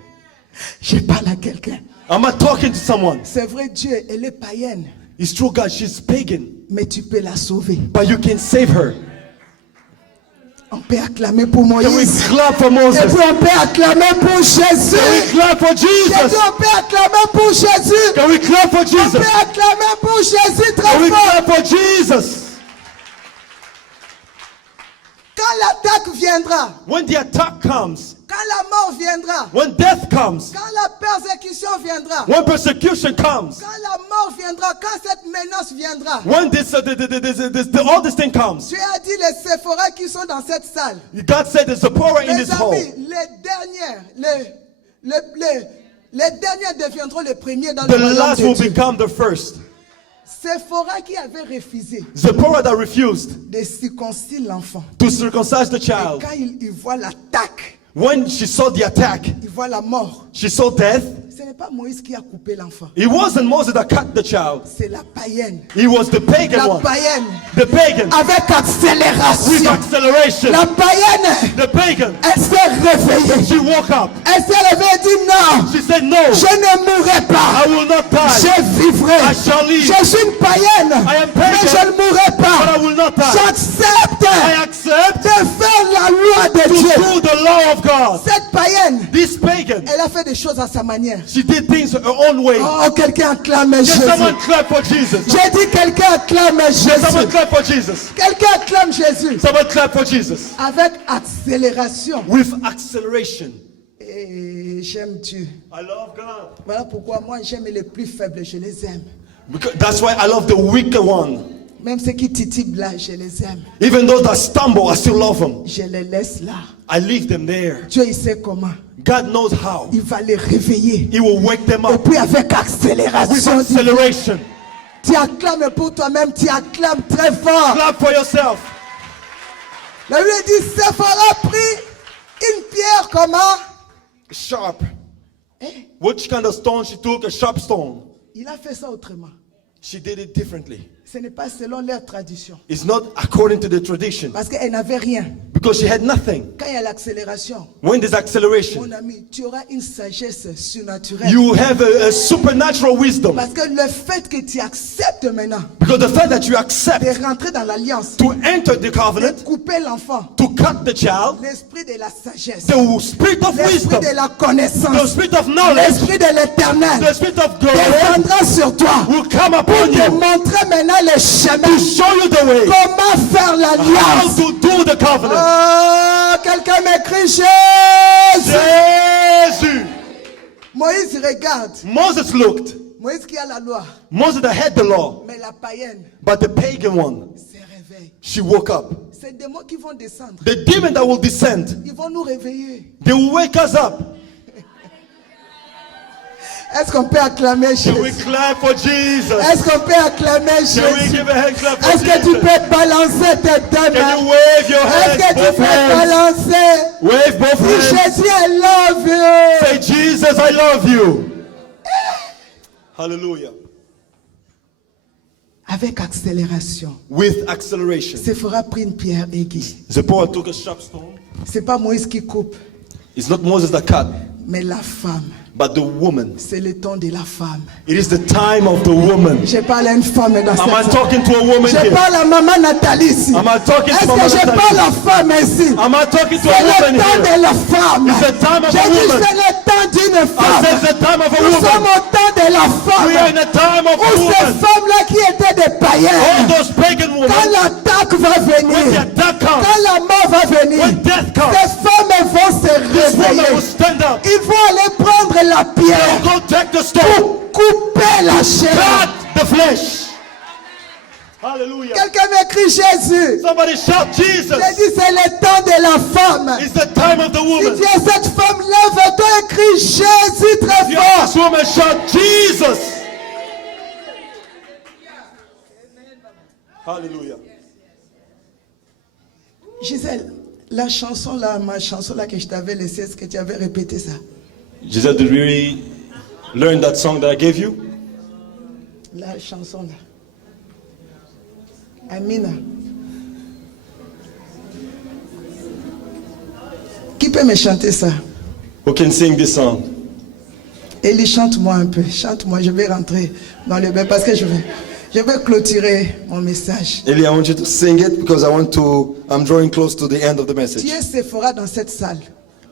Je parle à quelqu'un. Am I talking to someone? C'est vrai, Dieu, elle est païenne, It's true, God, she's pagan. mais tu peux la sauver. But you can save her. On peut acclamer pour Can we Moïse. clap for Et Moses? puis on peut acclamer pour Jésus. Can we clap for J'ai dit Jesus? on peut acclamer pour Jésus. Can we clap for On Jesus? peut acclamer pour Jésus Can we très fort. clap for Jesus? l'attaque viendra, when the attack comes, quand la mort viendra, when death comes, quand la persécution viendra, when persecution comes, quand la mort viendra, quand cette menace viendra, when all this thing comes, Dieu a dit les Séphora qui sont dans cette salle. God said there's a power in Mes this hall. amis, les derniers deviendront les premiers dans The le royaume last de will Dieu. become the first. Séphora qui avait refusé Zipporah that refused de circoncire l'enfant. to circumcise the Et child, quand il voit l'attaque, when she saw the attack, il voit la mort. she saw death. Ce n'est pas Moïse qui a coupé l'enfant. It wasn't Moses that cut the child. C'est la païenne. It was the pagan La one. païenne. The pagan. Avec With accélération. acceleration. La païenne. The pagan. Elle s'est réveillée. She woke up. Elle s'est réveillée et dit non. She said, no, Je ne mourrai pas. I will not die. Je vivrai. I shall live. Je suis une païenne. I am Mais pagan, je ne mourrai but I pas. will not die. J'accepte I accept de faire la loi de to Dieu. do the law of God. Cette païenne, This pagan, elle a fait des choses à sa manière. she did things her own way. Oh, quelqu'un acclame Can Jésus. someone clap for Jesus? J'ai dit quelqu'un acclame Can someone Jésus. clap for Jesus? Quelqu'un acclame Jésus. Someone clap for Jesus. Avec accélération. With acceleration. Et j'aime Dieu. I love God. Voilà pourquoi moi j'aime les plus faibles, je les aime. Because that's why I love the weaker one. Même ceux qui titillent là, je les aime. Even those that stumble, I still love them. Je les laisse là. I leave them there. Dieu il sait comment. God knows how. Il va les réveiller. He will wake them Et up puis avec with accélération. acceleration. Tu acclames pour toi-même, tu acclames très fort. Clap for yourself. La Bible dit, Séphora prit une pierre comment? Sharp. Eh, Which kind of stone she took? A sharp stone. il a fait ça autrement. She did it differently. Ce n'est pas selon leur tradition. It's not according to the tradition. Parce qu'elle n'avait rien. Because she had nothing. Quand il y a l'accélération, When there's acceleration, mon ami, tu auras une sagesse surnaturelle. you have a supernatural wisdom. Parce que le fait que tu acceptes maintenant Because the fact that you accept de rentrer dans l'alliance, to enter the de covenant, couper l'enfant, to cut the child, l'esprit de la sagesse, the spirit of l'esprit wisdom, de la the connaissance, spirit of knowledge, l'esprit de l'éternel the spirit of glory descendra sur toi will come pour upon te you montrer maintenant le chemin. to show you the way, Comment faire how l'alliance? to do the covenant. Oh, quelqu'un m'écrit Jésus. Jesus. Moïse regarde. Moses looked. Moïse qui a la loi. Moses that had the law, Mais la païenne but the pagan one, se réveille. she woke up. C'est des mots qui vont descendre. The demon that will descend, Ils vont nous réveiller. they will wake us up. Est-ce qu'on peut acclamer Can we Jésus? clap for Jesus? Est-ce qu'on peut acclamer Can we Jésus? give a hand clap for Est-ce que tu Jesus? peux balancer tes deux Can mains? you wave your Est-ce hands, que tu both peux hands? balancer? Wave both Dis hands. Jésus, I love you. Say, Jesus, I love you. Hallelujah. Avec accélération. With acceleration. Séphora prit une pierre aiguë. Zipporah took a sharp stone. C'est pas Moïse qui coupe, It's not Moses that cut, mais la femme. but the woman. C'est le temps de la femme. It is the time of the woman. Je parle à une femme dans Am I cette salle. talking to a woman Je here? parle à maman Nathalie ici. Am I talking Est-ce to que Mama je Nathalie? parle à femme ici? Am I talking to a C'est le woman temps here? de la femme. It's the time of J'ai a dit woman. c'est le temps d'une I femme. said it's the time of a Nous sommes woman. au temps de la We are in femme. the time of Où a ces woman. femmes-là qui étaient des All païennes, those pagan quand women, l'attaque va when the venir, attack comes, quand la mort va venir, when death comes, ces femmes vont se this woman réveiller. will stand up. Ils vont aller prendre la pierre Go take the stone. pour couper la chair. Cut the flesh. Hallelujah. Quelqu'un m'écrit Jésus. Somebody shout Jesus. J'ai dit c'est le temps de la femme. It's the time of the Si woman. tu es cette femme, lève-toi et crie Jésus très You have this fort. woman shout Jesus. Hallelujah. Gisèle, la chanson là, ma chanson là que je t'avais laissée, est-ce que tu avais répété ça? Giselle, did you really learn that song that I gave you? La chanson là. Amina. Qui peut me chanter ça? Who can sing this song? Élie, chante-moi un peu. Chante-moi, je vais rentrer dans le bain parce que je vais clôturer mon message. Eli, I want you to sing it because I'm drawing close to the end of the Tu message. es Séphora dans cette salle.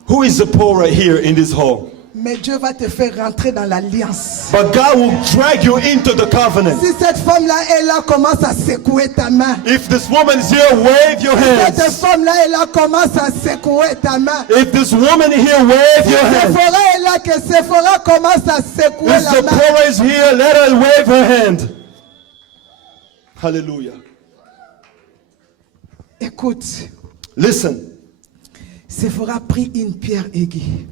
Who is Zipporah here in this hall? Mais Dieu va te faire rentrer dans l'alliance. But God will drag you into the covenant. Si cette femme-là est là, commence à secouer ta main. If this woman is here, wave your Cette hands. femme-là est là, commence à secouer ta main. If this woman is here, wave Si your hands. Sephora est là, que Sephora commence à secouer If la main. Sephora is here, let her wave her hand. Hallelujah. Écoute, Listen. Sephora a pris une pierre aiguë,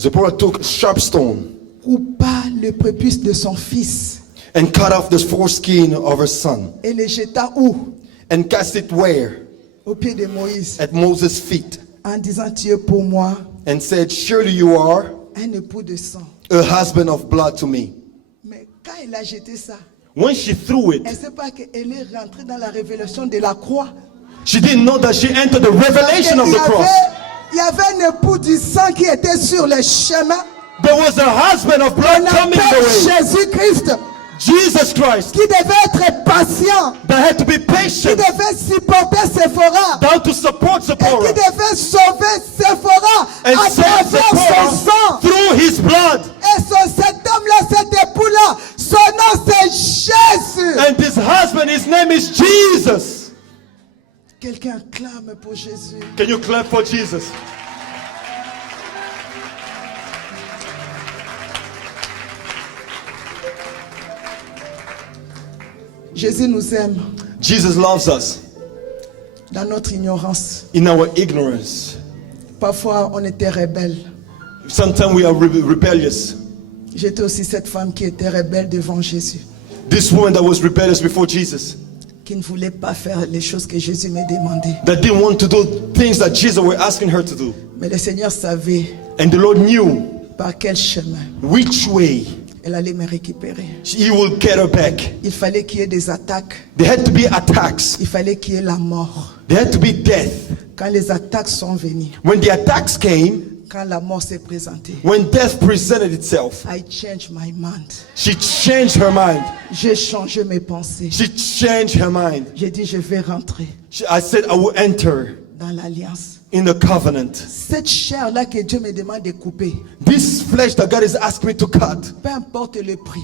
Zipporah took a sharp stone coupa le prépuce de son fils and cut off the foreskin of her son et le jeta où? and cast it where? Au pied de Moïse, At Moses' feet, en disant, tu es pour moi and said, surely you are un époux de sang. a husband of blood to me. Mais quand il a jeté ça, When she threw elle ne it, sait pas qu'elle est rentrée dans la révélation de la croix. she didn't know that she entered the revelation of the cross. Il y avait un époux du sang qui était sur le chemin. There was a husband of blood On coming appelle the way. Jésus-Christ Jesus Christ, qui devait être patient, that had to be qui patient, devait supporter Sephora down to support et qui Zipporah devait sauver Sephora and à save travers son Zipporah sang. through his blood. Et cet homme-là, cet époux-là, son nom c'est Jésus. And this husband, his name is Jesus. Quelqu'un clame pour Jésus. Can you clap for Jesus? Jésus nous aime Jesus loves us dans notre ignorance. in our ignorance. Parfois, on était rebelle. Sometimes we are rebellious. J'étais aussi cette femme qui était rebelle devant Jésus, This woman that was rebellious before Jesus, qui ne voulait pas faire les choses que Jésus me demandait. that didn't want to do things that Jesus were asking her to do. Mais le Seigneur savait And the Lord knew par quel chemin which way elle allait me récupérer. He will get her back. Il fallait qu'il y ait des attaques. There had to be attacks. Il fallait qu'il y ait la mort. There had to be death. Quand les attaques sont venues, When the attacks came, quand la mort s'est présentée, when death presented itself, I changed my mind. she changed her mind. J'ai changé mes pensées. She changed her mind. J'ai dit, je vais rentrer I said, I will enter dans l'alliance. in the covenant. Cette chair-là que Dieu me demande de couper, This flesh that God is asking me to cut, peu importe le prix.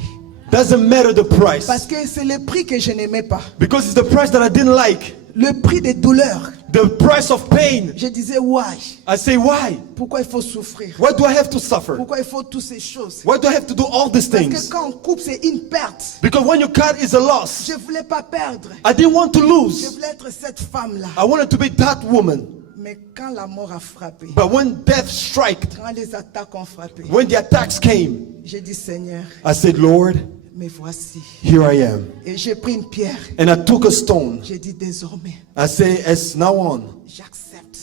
doesn't matter the price. Parce que c'est le prix que je n'aimais pas. Because it's the price that I didn't like. Le prix des douleurs. The price of pain. Je disais, why? I say, why? Pourquoi il faut souffrir? Why do I have to suffer? Pourquoi il faut toutes ces choses? Why do I have to do all these Parce que things? quand on coupe, c'est une perte. Because when you cut, it's a loss. Je ne voulais pas perdre. I didn't want to Je lose. voulais être cette femme-là. I wanted to be that woman. Mais quand la mort a frappé, But when death struck, quand les attaques ont frappé, when the attacks came, j'ai dit, Seigneur, I said, Lord, me voici. here I am. Et j'ai pris une pierre. And I took a stone. J'ai dit, désormais, I say, as now on, j'accepte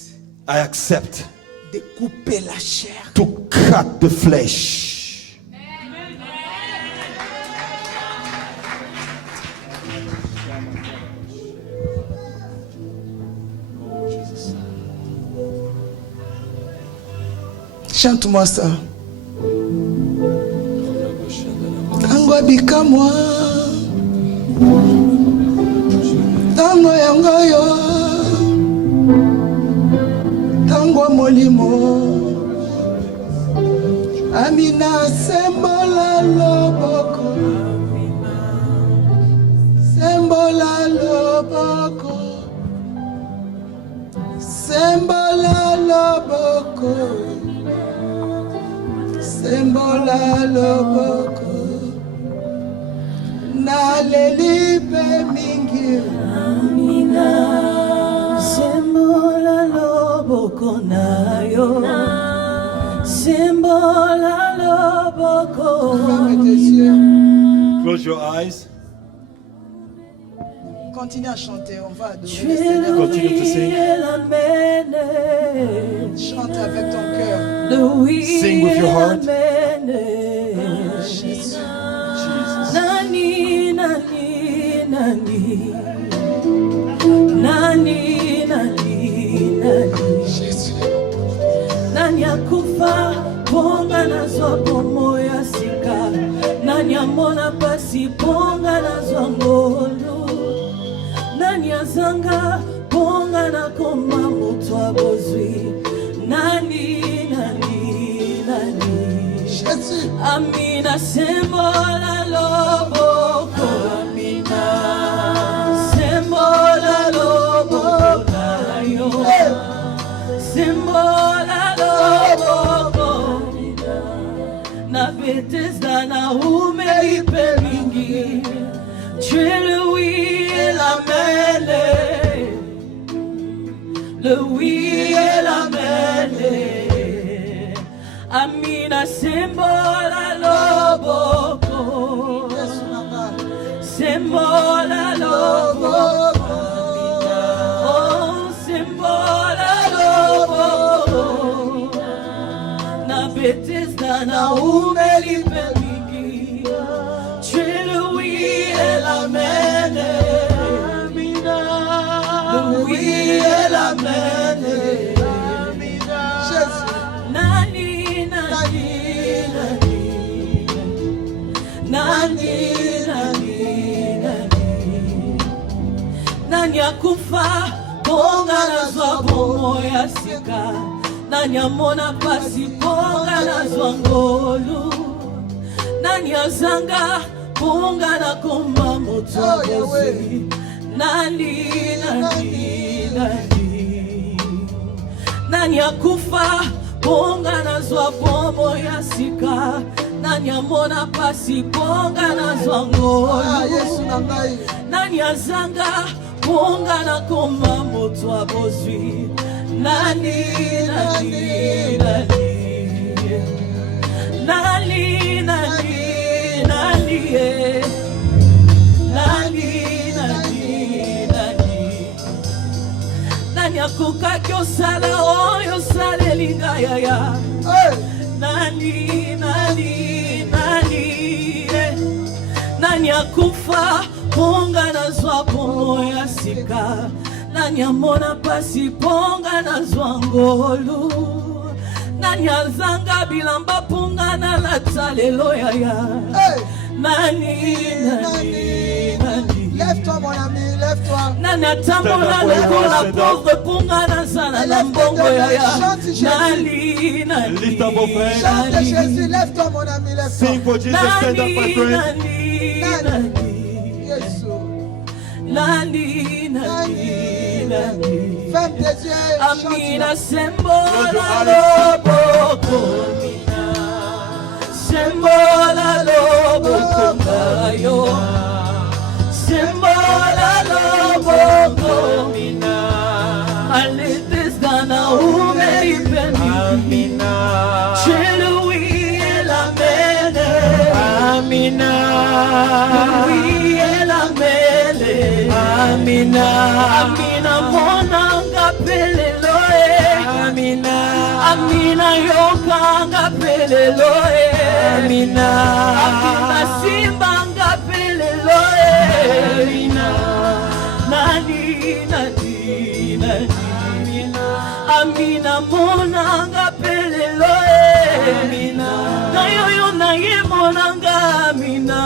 I accept de couper la chair. to cut the flesh. Chante-moi ça. Tango bikamwa, tango yango yo, tango molimo, Amina sembola loboko, sembola loboko, sembola loboko. Sembola loboko na lelipe mingi Amina sembola loboko na yo sembola loboko. Ferme tes yeux. Close your eyes. Continue à chanter, on va adorer Tu le es Seigneur. Continue to sing. la mène Chante avec ton cœur. de oui Sing with your heart. Jésus. Jesus. Nani nani nani nani nani nani Jésus. nani akufa ponga nazwa bomo ya sika nani amona pasi ponga nazwa ngolu nani azanga ponga nakoma moto abozwi nani nani nani Jésus. Amina sembola loboko. Amina sembola loboko na yo. Sembola loboko. Na Bethesda na umelipe mingi. Tu es le oui et la mêlée. Le oui et la mêlée. Amina sembola loboko. Sembola loboko. Oh, sembola loboko. Na Bethesda na umelipe mingi. Tu es le oui et la mêlée. Amina. Le oui et la mêlée. Amina. Jésus. Nani, nani, nani. Nani, nani, nani. Nani akufa, ponga na zwa bomo ya sika. Nani amona pasi, ponga na zwa ngolu. Nani azanga, ponga na koma moto bozi. Nani, nani, nani. Nani akufa, ponga na zwa bomo ya sika. Nani amona pasi, ponga na zwa ngolu. Nani azanga, ponga na koma moto abozwi. Nani, nani, nani. Nani, nani, nani, nani, nani, nani. Nani akuka kyosala oyo salelinga yaya. Nani, nani, nani. Nani akufa, ponga na zwa bomo ya sika. Nani amona pasi, ponga na zwa ngolu. Nani azanga bilamba, ponga na lata lelo yaya. Nani, nani, nani. Lève-toi mon ami, lève-toi. Nani atamona lokola pauvre, ponga na zala na mbongo yaya. Nani, nani, Lift up your prayer. Chante Jésus, lève-toi mon ami, lève-toi. Sing for Jesus, stand up nani, and pray. nani, nani. Jésus. Nani, nani, nani. Ferme tes yeux et chante. Amina sembola loboko. Sembola loboko ngayo. Sembola loboko. Bethesda na umelipe mingi. Tu es le oui et la mêlée. Amina. Le oui et la mêlée. Amina. Amina monanga peleloe. Amina. Amina yokanga peleloe. Amina. Amina simbanga peleloe. Amina. Nani, nani, nani. Amina monanga peleloe. Amina. Na yoyo na ye monanga Amina.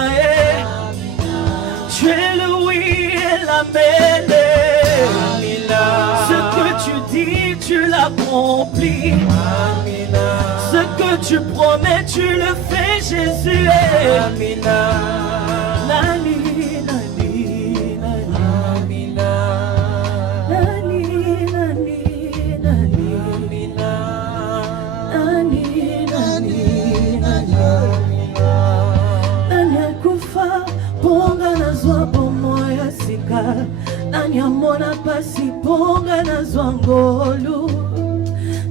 Tu es le oui et la mêlée. Ce que tu dis, tu l'accomplis. Ce que tu promets, tu le fais, Jésus. Amina. Nani, nani, nani. Nani, nani, nani. Nani, nani, nani. Nani akufa, ponga na zwa bomo ya sika. Nani amona pasi, ponga na zwa ngolu.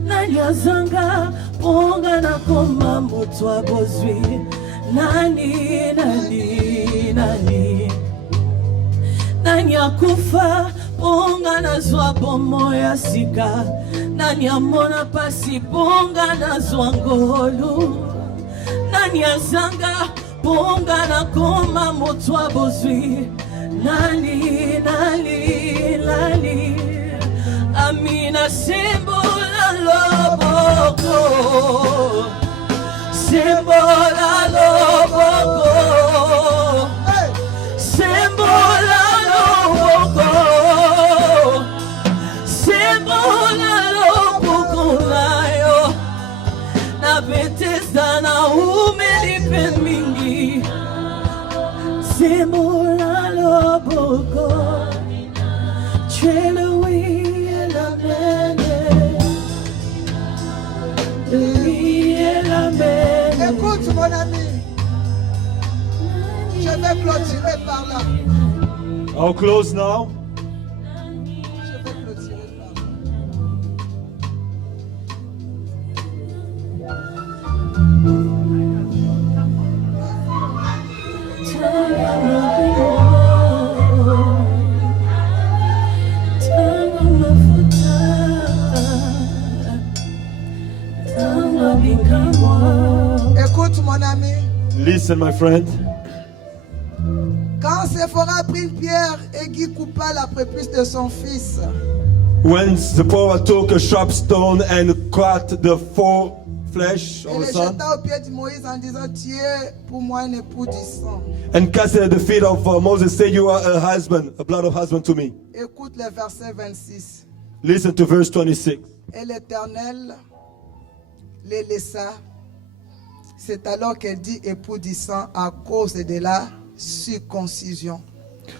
Nani azanga, ponga na koma moto abozwi. Nani, nani, nani. Nani akufa, ponga na zwa bomo ya sika. Nani amona pasi, ponga na zwa ngolu. Nani azanga, ponga na koma moto abozwi. Nani, nani, nani. Amina sembola loboko. Sembola loboko. Sembola loboko. Sembola loboko na yo. Na Bethesda na simula loboko. Tu es le oui et l'amen. Le oui et l'amen. Écoute mon ami, je vais clôturer par là. I'll close now. Je vais clôturer par là. Écoute mon ami, Listen, my friend. quand Séphora prit une pierre et Guy coupa la prépuce de son fils, When Zipporah took a sharp stone and cut the foreflesh et of le the son jeta au pied de Moïse en disant, tu es pour moi un époux du sang. and cast it at the feet of Moses, say, you are a husband, a blood of husband to me. Écoute le verset 26. Listen to verse 26. Et l'Éternel les laissa. C'est alors qu'elle dit époux du sang à cause de la circoncision.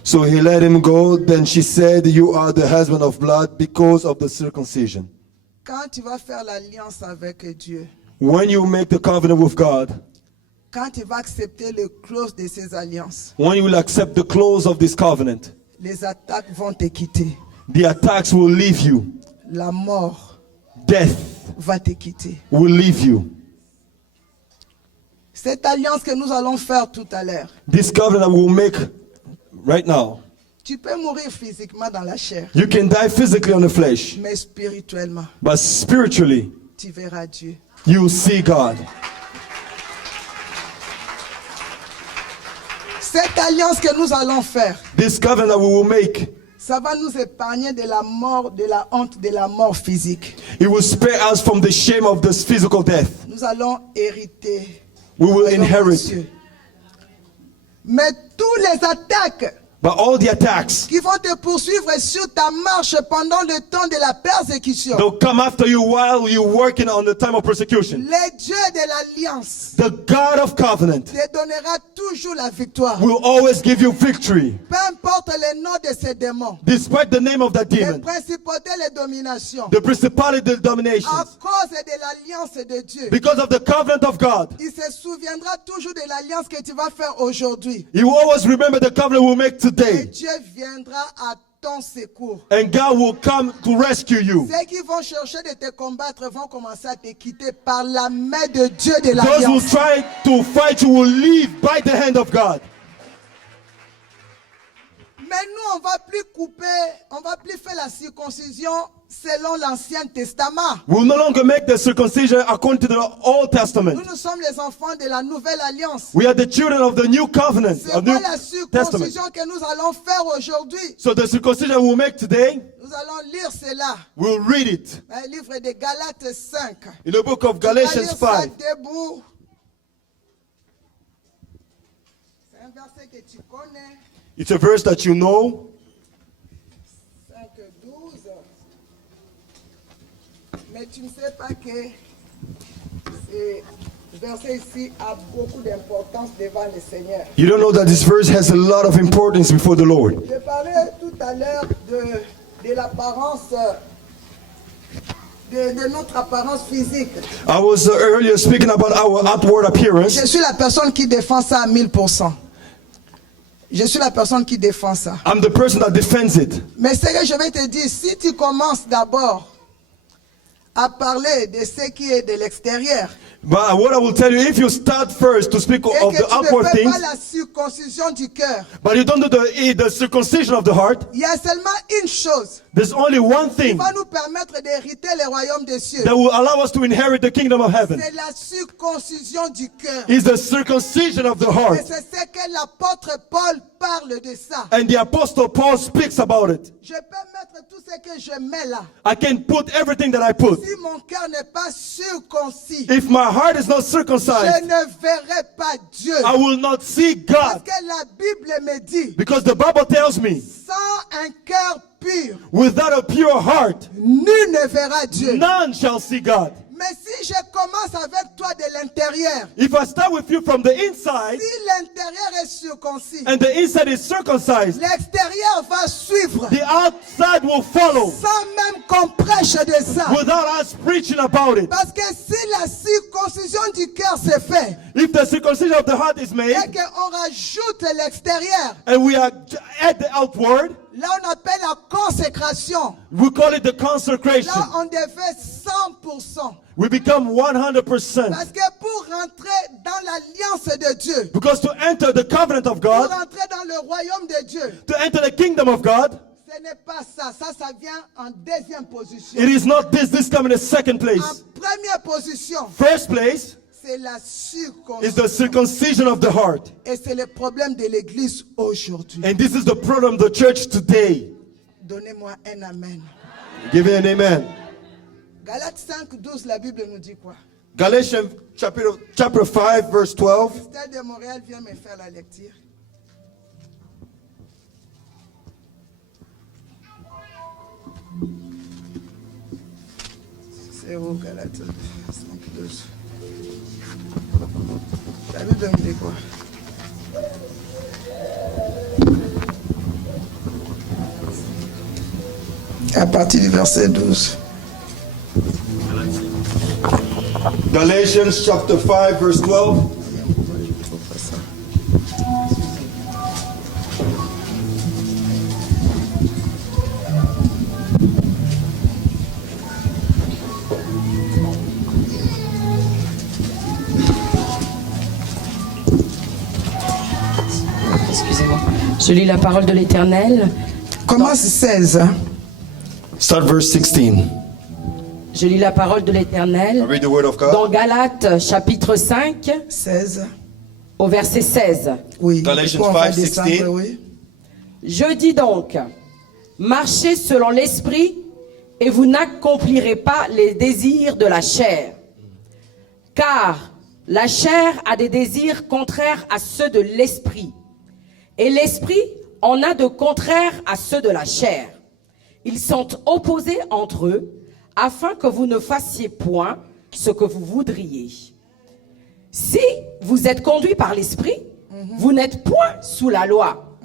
So he let him go. Then she said, you are the husband of blood because of the circumcision. Quand tu vas faire l'alliance avec Dieu, When you make the covenant with God, quand tu vas accepter les clauses de ces alliances, when you will accept the clause of this covenant, les attaques vont te quitter. the attacks will leave you. La mort Death va te quitter. will leave you. Cette alliance que nous allons faire tout à l'heure, This covenant will make right now. tu peux mourir physiquement dans la chair, You can die physically on the flesh, mais spirituellement, but spiritually, tu verras Dieu. you will see God. Cette alliance que nous allons faire, This covenant we will make, ça va nous épargner de la mort, de la honte, de la mort physique. it will spare us from the shame of this physical death. Nous allons hériter. We will Royaume des inherit. cieux. Mais tous les attaques But all the attacks, qui vont te poursuivre sur ta marche pendant le temps de la persécution, they'll come after you while you're working on the time of persecution. les dieux de l'alliance The God of covenant te donnera toujours la victoire. will always give you victory, Peu importe le nom de ces démons, despite the name of that les demon, principautés, les dominations, the principality, the à dominations. cause de l'alliance de Dieu. Because of the covenant of God, Il se souviendra toujours de l'alliance que tu vas faire aujourd'hui. you will always remember the covenant we'll make Et today. Dieu viendra à ton secours. And God will come to rescue you. Ceux qui vont chercher de te combattre vont commencer à te quitter par la main de Dieu de Those who l'alliance. try to fight you will leave by the hand of God. Mais nous, on va plus couper, on va plus faire la circoncision selon l'Ancien Testament. We'll no longer make the circumcision according to the Old Testament. Nous sommes les enfants de la nouvelle alliance. We are the children of the new covenant, C'est of pas New la Testament. circoncision que nous allons faire aujourd'hui. So the circumcision we'll make today, Nous allons lire cela. we'll read it Un livre de Galates 5. in the book of Tu vas Galatians lire ça 5. debout. C'est un verset que tu connais. It's a verse that you know. 5:12. Mais tu ne sais pas que ce verset ici a beaucoup d'importance devant le Seigneur. You don't know that this verse has a lot of importance before the Lord. Je parlais tout à l'heure de l'apparence, de notre apparence physique. I was earlier speaking about our outward appearance. Je suis la personne qui défend ça à 1000%. Je suis la personne qui défend ça. I'm the person that defends it. Mais ce que je vais te dire, si tu commences d'abord à parler de ce qui est de l'extérieur, But what I will tell you, if you start first to speak et of que the tu ne outward fais things, pas la circoncision du cœur, but you don't do the circumcision of the heart, il y a seulement une chose there's only one qui thing va nous permettre d'hériter le royaume des cieux. that will allow us to inherit the kingdom of heaven. C'est la circoncision du cœur. Is the circumcision of the Et heart. c'est ce que l'apôtre Paul parle de ça. And the apostle Paul speaks about it. Je peux mettre tout ce que je mets là. I can put everything that I put. Si mon cœur n'est pas circoncis, If my heart is not je circumcised, ne verrai pas Dieu. I will not see Parce God. que la Bible me dit, Because the Bible tells me, sans un cœur pur, without a pure heart, nul ne verra Dieu. none shall see God. Mais si je commence avec toi de l'intérieur, If I start with you from the inside, si l'intérieur est circoncis, and the inside is circumcised, l'extérieur va suivre the outside will follow sans même qu'on prêche de ça. without us preaching about it. Parce que si la circoncision du cœur se fait If the circumcision of the heart is made, et qu'on rajoute l'extérieur, and we are add the outward, là on appelle la consécration. we call it the consecration. Là on devait 100%. We become 100%. Parce que pour rentrer dans l'alliance de Dieu, Because to enter the covenant of pour God, rentrer dans le royaume de Dieu, to enter the kingdom of God, ce n'est pas ça. Ça vient en deuxième position. it is not this come in the second En place. première position, First place c'est la is the circoncision. circumcision of the heart. Et c'est le problème de l'église aujourd'hui. And this is the problem of the church today. Donnez-moi un amen. Give me an amen. Galates 5, 12, la Bible nous dit quoi? Galatians chapter 5, verse 12. Stade de Montréal vient me faire la lecture. C'est où Galates 5, 12? La Bible nous dit quoi? À partir du verset 12. Galatians chapter 5, verse 12. Excusez-moi. Je lis la parole de l'Éternel. Commence 16. Start verse 16. Je lis la parole de I l'Éternel. read the word of Dans God. Galates chapitre 5 16. au verset 16. Oui. Galatians Pourquoi on va 5, 16. descendre, oui. Je dis donc, marchez selon l'esprit et vous n'accomplirez pas les désirs de la chair. Car la chair a des désirs contraires à ceux de l'esprit. Et l'esprit en a de contraires à ceux de la chair. Ils sont opposés entre eux, afin que vous ne fassiez point ce que vous voudriez. Si vous êtes conduits par l'esprit, vous n'êtes point sous la loi.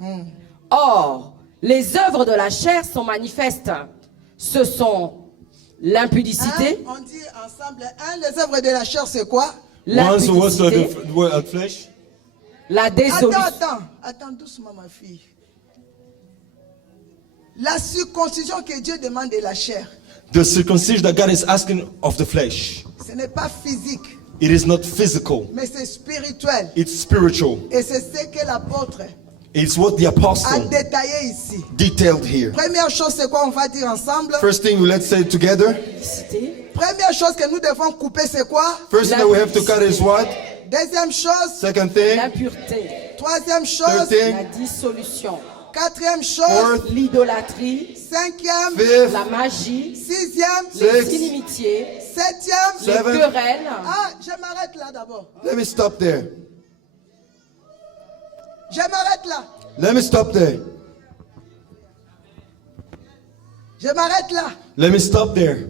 Or, les œuvres de la chair sont manifestes. Ce sont l'impudicité, On dit ensemble, les œuvres de la chair, c'est quoi? Once was l'impudicité, the word of flesh. la dissolution. Attends doucement ma fille. La circoncision que Dieu demande de la chair, The circumcision that God is asking of the flesh. ce n'est pas physique, It is not physical. mais c'est spirituel. It's spiritual. Et c'est ce que l'apôtre It's what the a apostle détaillé ici. detailed here. Première chose, c'est quoi? On va dire ensemble. First thing, let's say it together. Première chose que nous devons couper, c'est quoi? First thing that we have to cut is what? Deuxième chose. Second thing. L'impureté, Troisième chose. Third thing. la dissolution, Quatrième chose. Fourth. l'idolâtrie, Cinquième. Fifth. la magie, Sixième. les Six. inimitiés, Septième. les Seven. querelles, Ah, je m'arrête là d'abord. Let me stop there. Je m'arrête là. Let me stop there. Je m'arrête là. Let me stop there.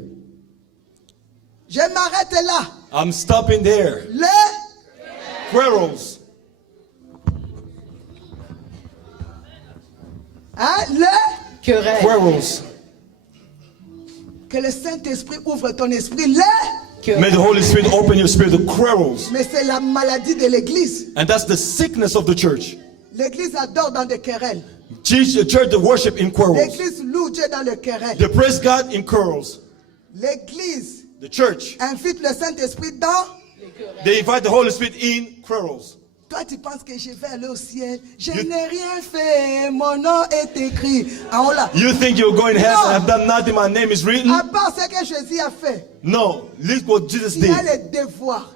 Je m'arrête là. I'm stopping there. Le Quarrels. querelles. Quarrels. que le Saint-Esprit ouvre ton esprit. Le May the Holy Spirit open your spirit. The quarrels. mais c'est la maladie de l'église. And that's the sickness of the church. L'église adore dans des querelles. Teach the church to worship in quarrels. L'église loue Dieu dans les querelles. They praise God in quarrels. L'église The church, invite le Saint-Esprit dans. they invite the Holy Spirit in quarrels. Toi, tu penses que je vais aller au ciel. Je n'ai rien fait. Mon nom est écrit en haut là. You think you'll go in heaven No. and have done nothing, my name is written? À part ce que Jésus a fait, No, look what Jesus il y a did. les devoirs.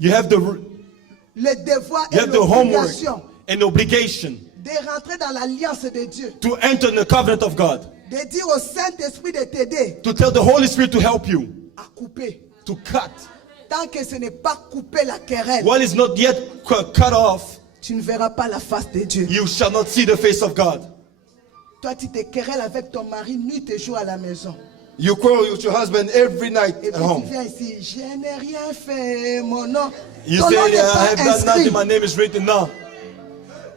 You have the Les devoirs you et have the homework l'obligation and obligation de rentrer dans l'alliance de Dieu. to enter in the covenant of God. De dire au Saint-Esprit de t'aider To tell the Holy Spirit to help you, à couper. to cut. Tant que ce n'est pas coupé la querelle, What is not yet cut off, tu ne verras pas la face de Dieu. you shall not see the face of God. Toi, tu te querelles avec ton mari nuit et jour à la maison. You quarrel with your husband every night Et at puis home. tu viens ici, je n'ai rien fait, mon nom. You Ton nom say, n'est I pas have done inscrit. nothing, my name is written. No.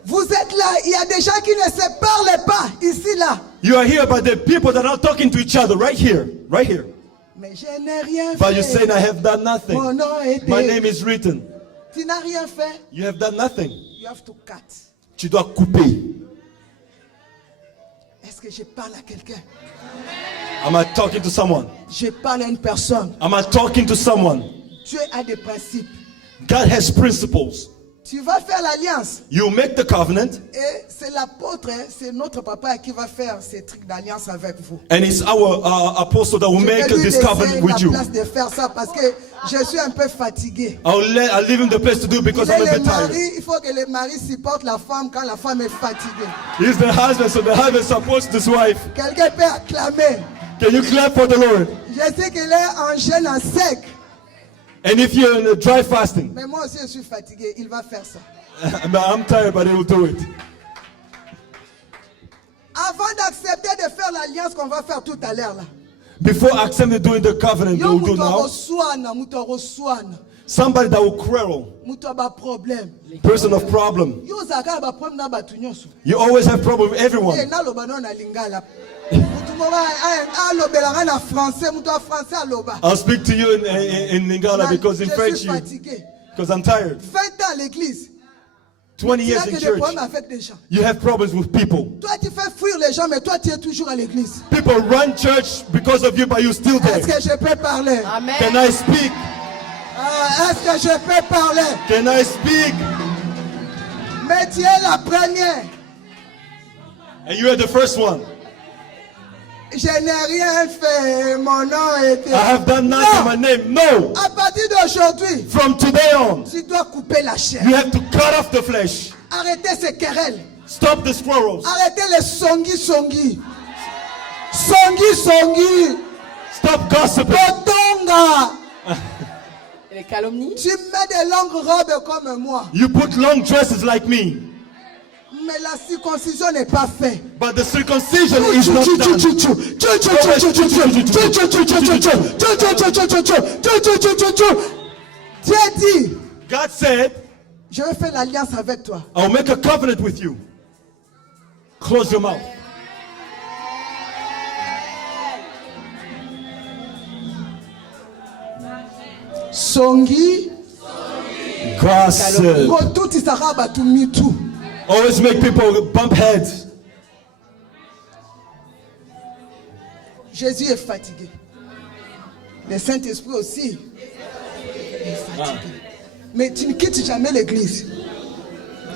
Vous êtes là, il y a des gens qui ne se parlent pas, ici, là. You are here, but the people that are not talking to each other, right here, right here. Mais je n'ai rien But you fait. saying, I have done Mon nothing. nom est My name is written. Tu n'as rien fait. You have done nothing. You have to cut. Tu dois couper. Est-ce que je parle à quelqu'un? Am I talking to someone? Je parle à une personne. Am I talking to someone? Dieu a des principes. God has principles. Tu vas faire l'alliance. You make the covenant, Et c'est l'apôtre, hein, c'est notre papa qui va faire ces trucs d'alliance avec vous. and it's our apostle that will Je make vais lui this laisser covenant la with you. place de faire ça parce que je suis un peu fatigué. I'll leave him the place to do it because Il est I'm a le bit tired. mari, il faut que le mari supporte la femme quand la femme est fatiguée. He's the husband, so the husband supports this wife. Quelqu'un peut acclamer. Can you clap for the Lord? Je sais qu'il est en jeûne en sec. And if you're in a dry fasting, Mais moi aussi je suis fatigué. Il va faire ça. I'm tired, but he will do it. Avant d'accepter de faire l'alliance qu'on va faire tout à l'heure là. Before accepting doing the covenant Yo we'll do muto now, reçoana, muto reçoana. somebody that will quarrel, Muto ba problème. person of problem. Yo zaka ba problème na batu nyonso. You always have problem with everyone. Eh na loba na lingala. Mutu mo ba alobelanga na français, muto a français aloba. I'll speak to you in Lingala because in Je French, suis fatigué. because I'm tired. 20 ans à l'église. 20 Tu years as in que des church, problèmes avec des gens. you have problems with people. Toi tu fais fuir les gens mais toi tu es toujours à l'église. People run church because of you, but you're still Est-ce there. que je peux parler? Amen. Can I speak? Est-ce que je peux parler? Can I speak? Mais tu es la première. And you are the first one. Je n'ai rien fait, mon nom était. I have done nothing, my name. No. À partir d'aujourd'hui, From today on, tu dois couper la chair. you have to cut off the flesh. Arrêtez ces querelles. Stop the squirrels. Arrêtez les songi. Songi. Stop gossiping. Botonga. Et les calomnies? Tu mets des longues robes comme moi. You put long dresses like me, Mais la circoncision n'est pas faite. but the circumcision is not done. Dieu dit, God said, je vais faire l'alliance avec toi. I'll make a covenant with you. Close your mouth. Songi, Gossip. tout sera battu mitou. Always make people bump heads. Jésus est fatigué. Le Saint-Esprit aussi est fatigué. Mais tu ne quittes jamais l'église.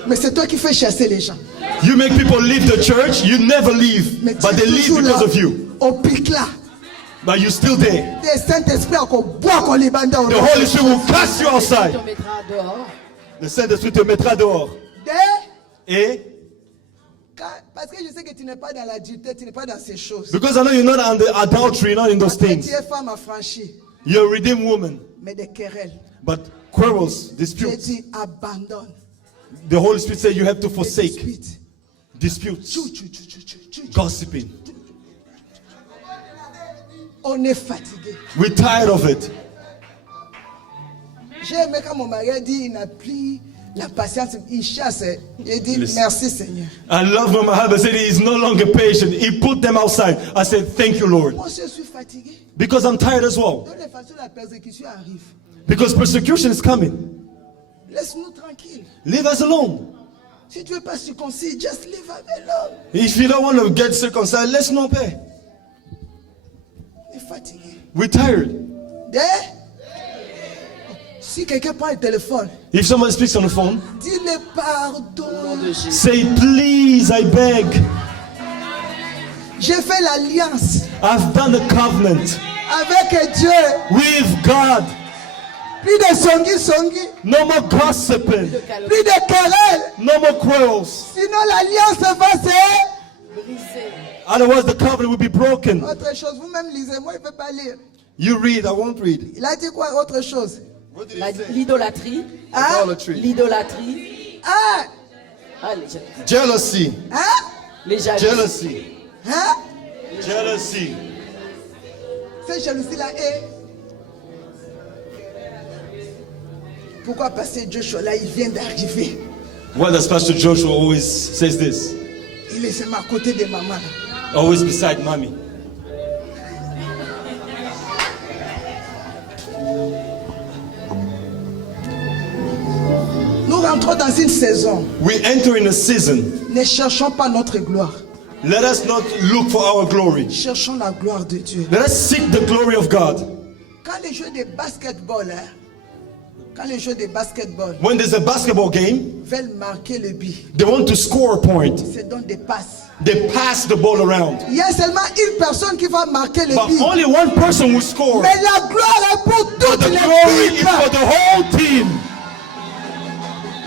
Mais c'est toi qui fais chasser les gens. You make people leave the church, you never leave, Mais tu but es they leave toujours là, because of you. au pic là. But you're still there. Le Saint-Esprit encore boit qu'on les bande au The Holy Spirit will cast you Tu outside. te mettras dehors. Le Saint-Esprit te mettra dehors. Et Parce que je sais que tu n'es pas dans l'adultère, tu n'es pas dans ces choses. because I know you're not on the adultery, not in those Parce que things. tu es femme affranchie. You're a redeemed woman. Mais des querelles. But quarrels, Dieu disputes. dit abandonne. The Holy Spirit said you have to Les forsake disputes. disputes, Tchou. gossiping. On est fatigué. We're tired of it. J'ai aimé quand mon mari a dit il n'a plus la patience, il chasse. Il dit Listen. merci Seigneur. I love when my husband said he is no longer patient. He put them outside. I said, thank you, Lord. Moi aussi je suis fatigué. Because I'm tired as well. De toute façon la persécution arrive. Because persecution is coming. Laisse-nous tranquilles. Leave us alone. Si tu veux pas circoncis, just leave us alone. If you don't want to get circumcised, let's not pay. On est fatigué. We're tired. Si quelqu'un prend le téléphone, If somebody speaks on the phone, dis-le pardon. say, please, I beg. J'ai fait l'alliance I've done the covenant avec Dieu. with God. Plus de songi. No more gossiping. Plus de querelles. No more quarrels. Sinon l'alliance va se... Brisé. Otherwise, the covenant will be broken. Autre chose, vous-même lisez, moi je ne peux pas lire. You read, I won't read. Il a dit quoi autre chose? L'idolâtrie. Hein? L'idolâtrie. Hein? Ah, Jealousy. Hein? les jalousies. Jealousy. Hein? Jealousy. Cette jalousie-là est... Pourquoi Pasteur Joshua là, il vient d'arriver? Why does Pastor Joshua always says this? Il est seulement à côté de maman là. Always beside mommy. Nous rentrons dans une saison. We enter in a season. Ne cherchons pas notre gloire. Let us not look for our glory. Cherchons la gloire de Dieu. Let us seek the glory of God. Quand les joueurs de basketball, hein, When there's a basketball game, veulent marquer le but, they want to score a point. se donnent des passes. They pass the ball around. Il y a seulement une personne qui va marquer le But but. only one person will score. Mais la gloire est pour But toute the glory is for l'équipe. the whole team.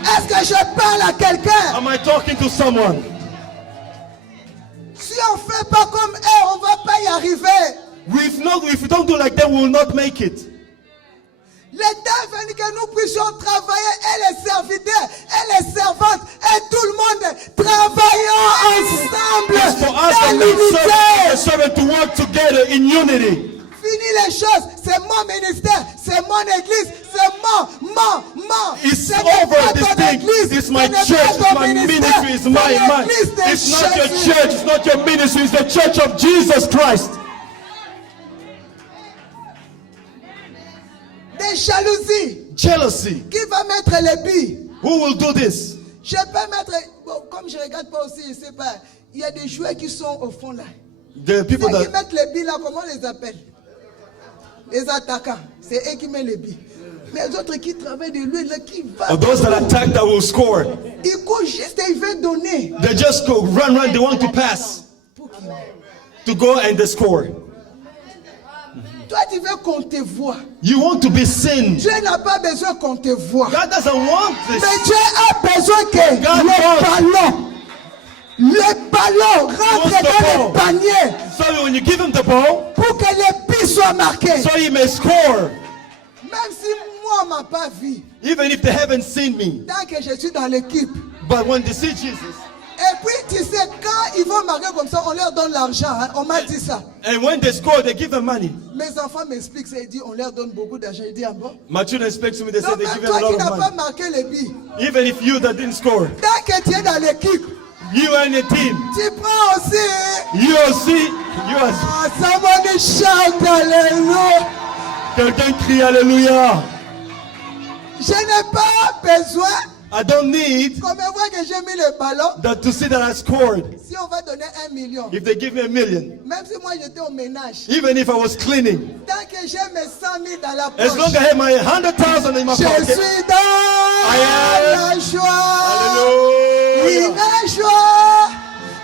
Est-ce que je parle à quelqu'un? Am I talking to someone? Si on ne fait pas comme eux, on ne va pas y arriver. If we don't do like them, we will not make it. L'État est venu que nous puissions travailler, et les serviteurs, et les servantes, et tout le monde, travaillons ensemble It's for us dans and the l'unité. servant to work together in unity. Fini les choses, c'est mon ministère, c'est mon église, c'est mon. It's Ce n'est over pas this ton thing. église, It's ce my n'est pas church, ton it's my ministère, ministry, it's c'est my l'église de It's not your Jésus. church, it's not your ministry, it's the church of Jesus Christ. Des jalousies. Jealousy. Qui va mettre les billes? Who will do this? Je peux mettre, bon, comme je ne regarde pas aussi, je ne sais pas, il y a des joueurs qui sont au fond là. The people Ceux qui that mettent les billes là, comment on les appelle? Les attaquants. C'est eux qui mettent les billes. Mais les autres qui travaillent de lui, là, qui va. or those that attack that will score. Il court juste et il veut donner. They just go run, they want to pass. Pour qu'il ait. To go and they score. Toi, tu veux qu'on te voie. You want to be seen. Dieu n'a pas besoin qu'on te voie. God doesn't want this. Mais Dieu a besoin que God wants- les ballons rentrent wants the dans ball. les paniers So when you give him the ball, pour que les billes soient marquées. so he may score. Même si moi, on ne m'a pas vu, Even if they haven't seen me. tant que je suis dans l'équipe. But when they see Jesus, Et puis, tu sais, quand ils vont marquer comme ça, on leur donne l'argent. Hein. On m'a dit ça. and when they score, they give them money. Mes enfants m'expliquent ça. Ils disent, on leur donne beaucoup d'argent. Je dis, ah bon? My children speak to me, they say Donc, they même give them toi a qui lot n'as of pas money. marqué les billes, Even if you that didn't score, tant que tu es dans l'équipe, you are in a team. tu prends aussi. Hein. You are see, you are. Ah, somebody shout alléluia. Quelqu'un crie Alléluia. Je n'ai pas besoin, I don't need comme on voit que j'ai mis le ballon, that to see that I scored. si on va donner 1 million, If they give me $1 million, même si moi j'étais au ménage, even if I was cleaning, tant que j'ai mes 100 000 dans la as long as poche, I have my 100,000 in my je pocket, suis dans la joie. Hallelujah. Il me joie,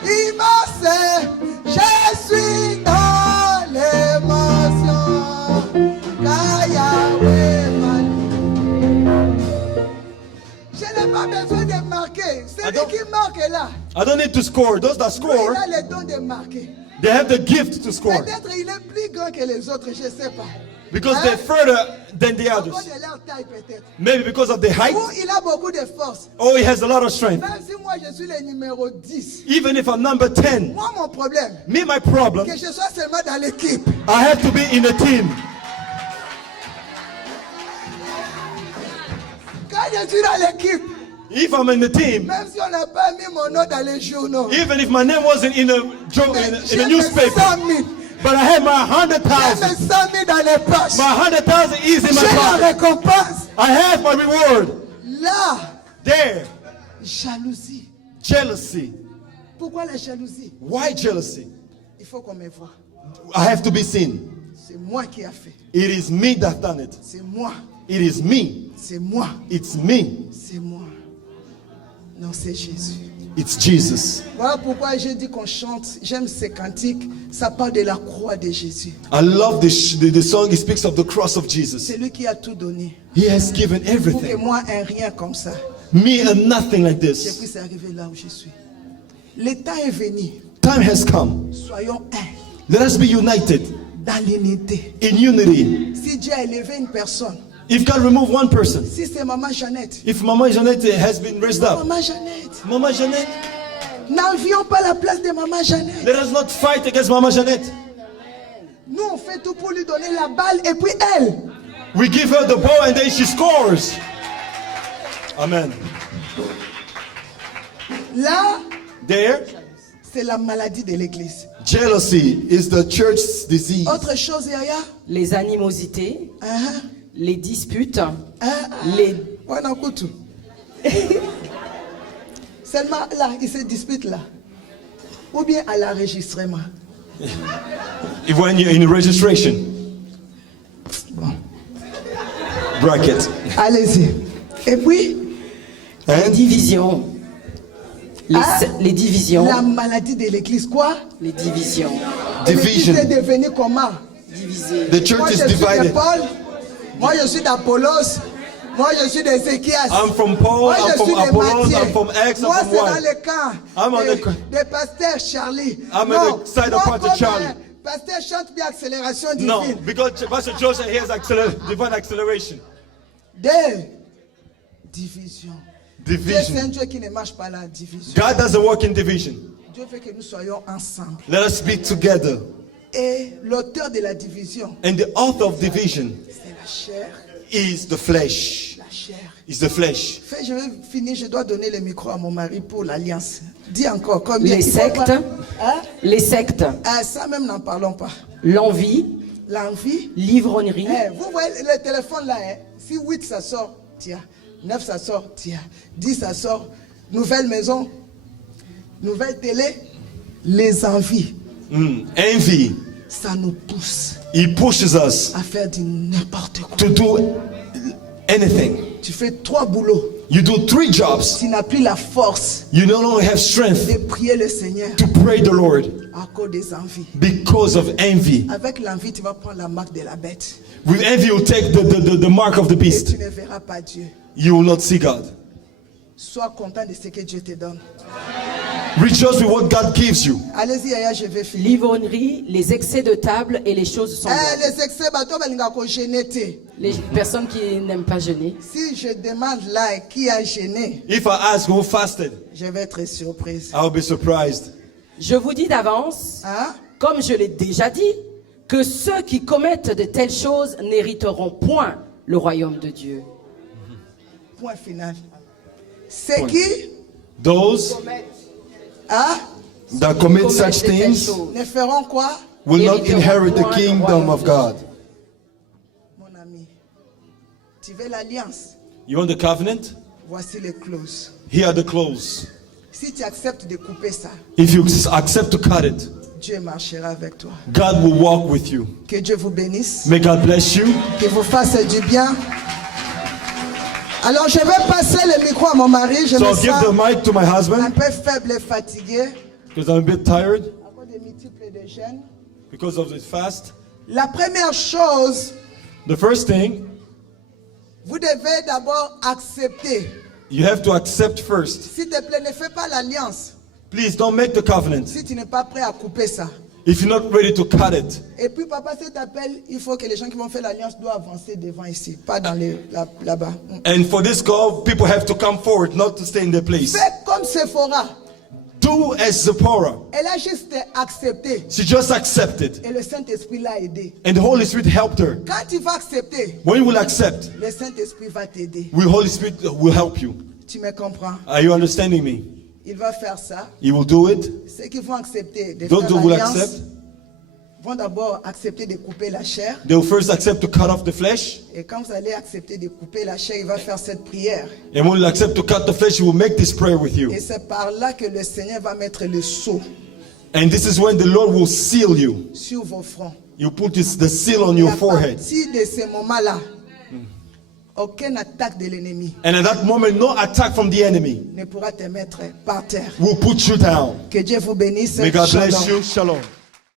il me sait, je suis dans l'émotion. Car Yahweh m'a dit. Je n'ai pas besoin de marquer. C'est lui qui marque là. I don't need to score. Those that Lui, score, il a le don de marquer. they have the gift to score Peut-être il est plus grand que les autres, je ne sais pas. because they're further than the À others. cause de leur taille peut-être. Maybe because of the height, Ou il a beaucoup de force. or he has a lot of strength. Même si moi je suis le numéro 10. Even if I'm number 10, Moi mon problème, me, my problem, que je sois seulement dans l'équipe. I have to be in a team. Quand je suis dans l'équipe, If I'm in the team, même si on n'a pas mis mon nom dans les journaux, even if my name wasn't in a, j'ai in a mes newspaper, 100 000. but I had my J'ai 100,000, mes 100 000 dans les poches. my 100,000 is in my J'ai la pocket. récompense. I have my reward. Là, There, jalousie. jealousy. Pourquoi la jalousie? Why jealousy? Il faut qu'on me voie. I have to be seen. C'est moi qui ai fait. It is me that done it. C'est moi. It is me. C'est moi. It's me. C'est moi. Non, c'est Jésus. It's Jesus. Voilà pourquoi j'ai dit qu'on chante. J'aime ces cantiques. Ça parle de la croix de Jésus. I love the song. It speaks of the cross of Jesus. C'est lui qui a tout donné. He has given Pour que everything. moi, un rien comme ça, Me and nothing like je this. puisse arriver là où je suis. L'état est venu. Time has come. Soyons un Let us be united dans l'unité. in unity. Si Dieu a élevé une personne, If God remove one person, si c'est Maman Jeannette, if Mama Jeanette has been raised up, Maman Jeannette, Mama Jeanette, n'envions pas la place de Maman Jeannette. let us not fight against Mama Jeanette. Nous, on fait tout pour lui donner la balle et puis elle. We give her the ball and then she scores. Amen. Là, There, c'est la maladie de l'église. jealousy is the church's disease. Autre chose, Yaya? Les animosités, Hein? les disputes, Hein? les... Ouais, non, écoute. Seulement là, il se dispute là. Ou bien à l'enregistrement. When you're in registration. Bon. Bracket. Allez-y. Et puis, les And divisions. Les divisions. la maladie de l'église, quoi? Les divisions. division. L'église est devenue comment? Divisées. The church Moi, is je suis de divided. Paul. Moi, je suis d'Apollos. Moi, je suis d'Ézéchias. I'm from Paul, Moi, I'm je from suis de Apollos, Matthieu. I'm from X, Moi, I'm from c'est dans Y. le camp I'm on the- des pasteurs Charlie. I'm non, on the side of moi, Pastor comme, Charlie. Pasteur chante bien accélération divine. no, because Pastor Joseph hears divine acceleration. Des divisions. Dieu, c'est Division. un Dieu qui ne marche pas la division. God doesn't work in division. Dieu veut que nous soyons ensemble. Let us speak together. Et l'auteur de la division, And the author of division c'est la chair. is the flesh. La chair. Is the flesh. Fait, je vais finir, je dois donner le micro à mon mari pour l'alliance. Dis encore combien. Les il faut sectes. pas- Hein? Les sectes, Ah, ça même, n'en parlons pas. l'envie, L'envie. l'ivrognerie, Vous voyez le téléphone là, hein? Si 8 ça sort, tiens. 9 ça sort, tiens. 10 ça sort. Nouvelle maison, nouvelle télé. Les envies, Envy. ça nous pousse He pushes us à faire du n'importe quoi. to do anything. Tu fais 3 boulots. You do 3 jobs. Tu n'as plus la force You no longer have strength de prier le Seigneur to pray the Lord à cause des envies. because of envy. Avec l'envie, tu vas prendre la marque de la bête. With envy, you take the mark of the Et beast. tu ne verras pas Dieu. You will not see God. Sois content de ce que Dieu te donne. Rejoice with what God gives you. Allez-y, Yaya, je vais finir. l'ivrognerie, les excès de table et les choses semblables. Les excès, bateau, balinga ko gêné te. Les personnes qui n'aiment pas jeûner. Si je demande là qui a gêné, If I ask who fasted, je vais être surprise. I'll be surprised. Je vous dis d'avance, Hein? comme je l'ai déjà dit, que ceux qui commettent de telles choses n'hériteront point le royaume de Dieu. Point final. C'est qui Those hein, that commit Commettent such de telles things choses. ne feront quoi? will not Hériteront inherit the point le kingdom royaume of de God. Mon ami, tu veux l'alliance? You want the covenant? Voici les clauses. Here are the clauses. Si tu acceptes de couper ça, If you accept to cut it, Dieu marchera avec toi. God will walk with you. Que Dieu vous bénisse, May God bless you. qu'il vous fasse du bien. Alors je vais passer le micro à mon mari. Je So me I'll give the sens mic to my un husband peu faible et fatigué because I'm a bit tired à cause des multiples de jeûnes. because of this fast. La première chose, The first thing, vous devez d'abord accepter. you have to accept first. S'il te plaît, ne fais pas l'alliance Please don't make the covenant si tu n'es pas prêt à couper ça. if you're not ready to cut it. Et puis papa, s'il t'appelle, il faut que les gens qui vont faire l'alliance doivent avancer devant ici, pas dans là-bas. And for this call, people have to come forward, not to stay in their place. Fais comme Sephora. Do as Zipporah. Elle a juste accepté. She just accepted, Et le Saint-Esprit l'a aidé. and the Holy Spirit helped her. Quand tu vas accepter, When you will accept, le Saint-Esprit va t'aider. the Holy Spirit will help you. Tu me comprends? Are you understanding me? Il va faire ça. He will do it. Ceux qui vont accepter de Those faire who will l'alliance accept, vont d'abord accepter de couper la chair. they will first accept to cut off the flesh. Et quand vous allez accepter de couper la chair, il va faire cette prière. And when you accept to cut the flesh, he will make this prayer with you. Et c'est par là que le Seigneur va mettre le sceau And this is when the Lord will seal you. sur vos fronts. You put the seal on Et your à forehead. partir de ce moment-là, aucune attaque de l'ennemi And at that moment, no attack from the enemy ne pourra te mettre par terre. will put you down. Que Dieu vous bénisse. May God bless Shalom. you. Shalom.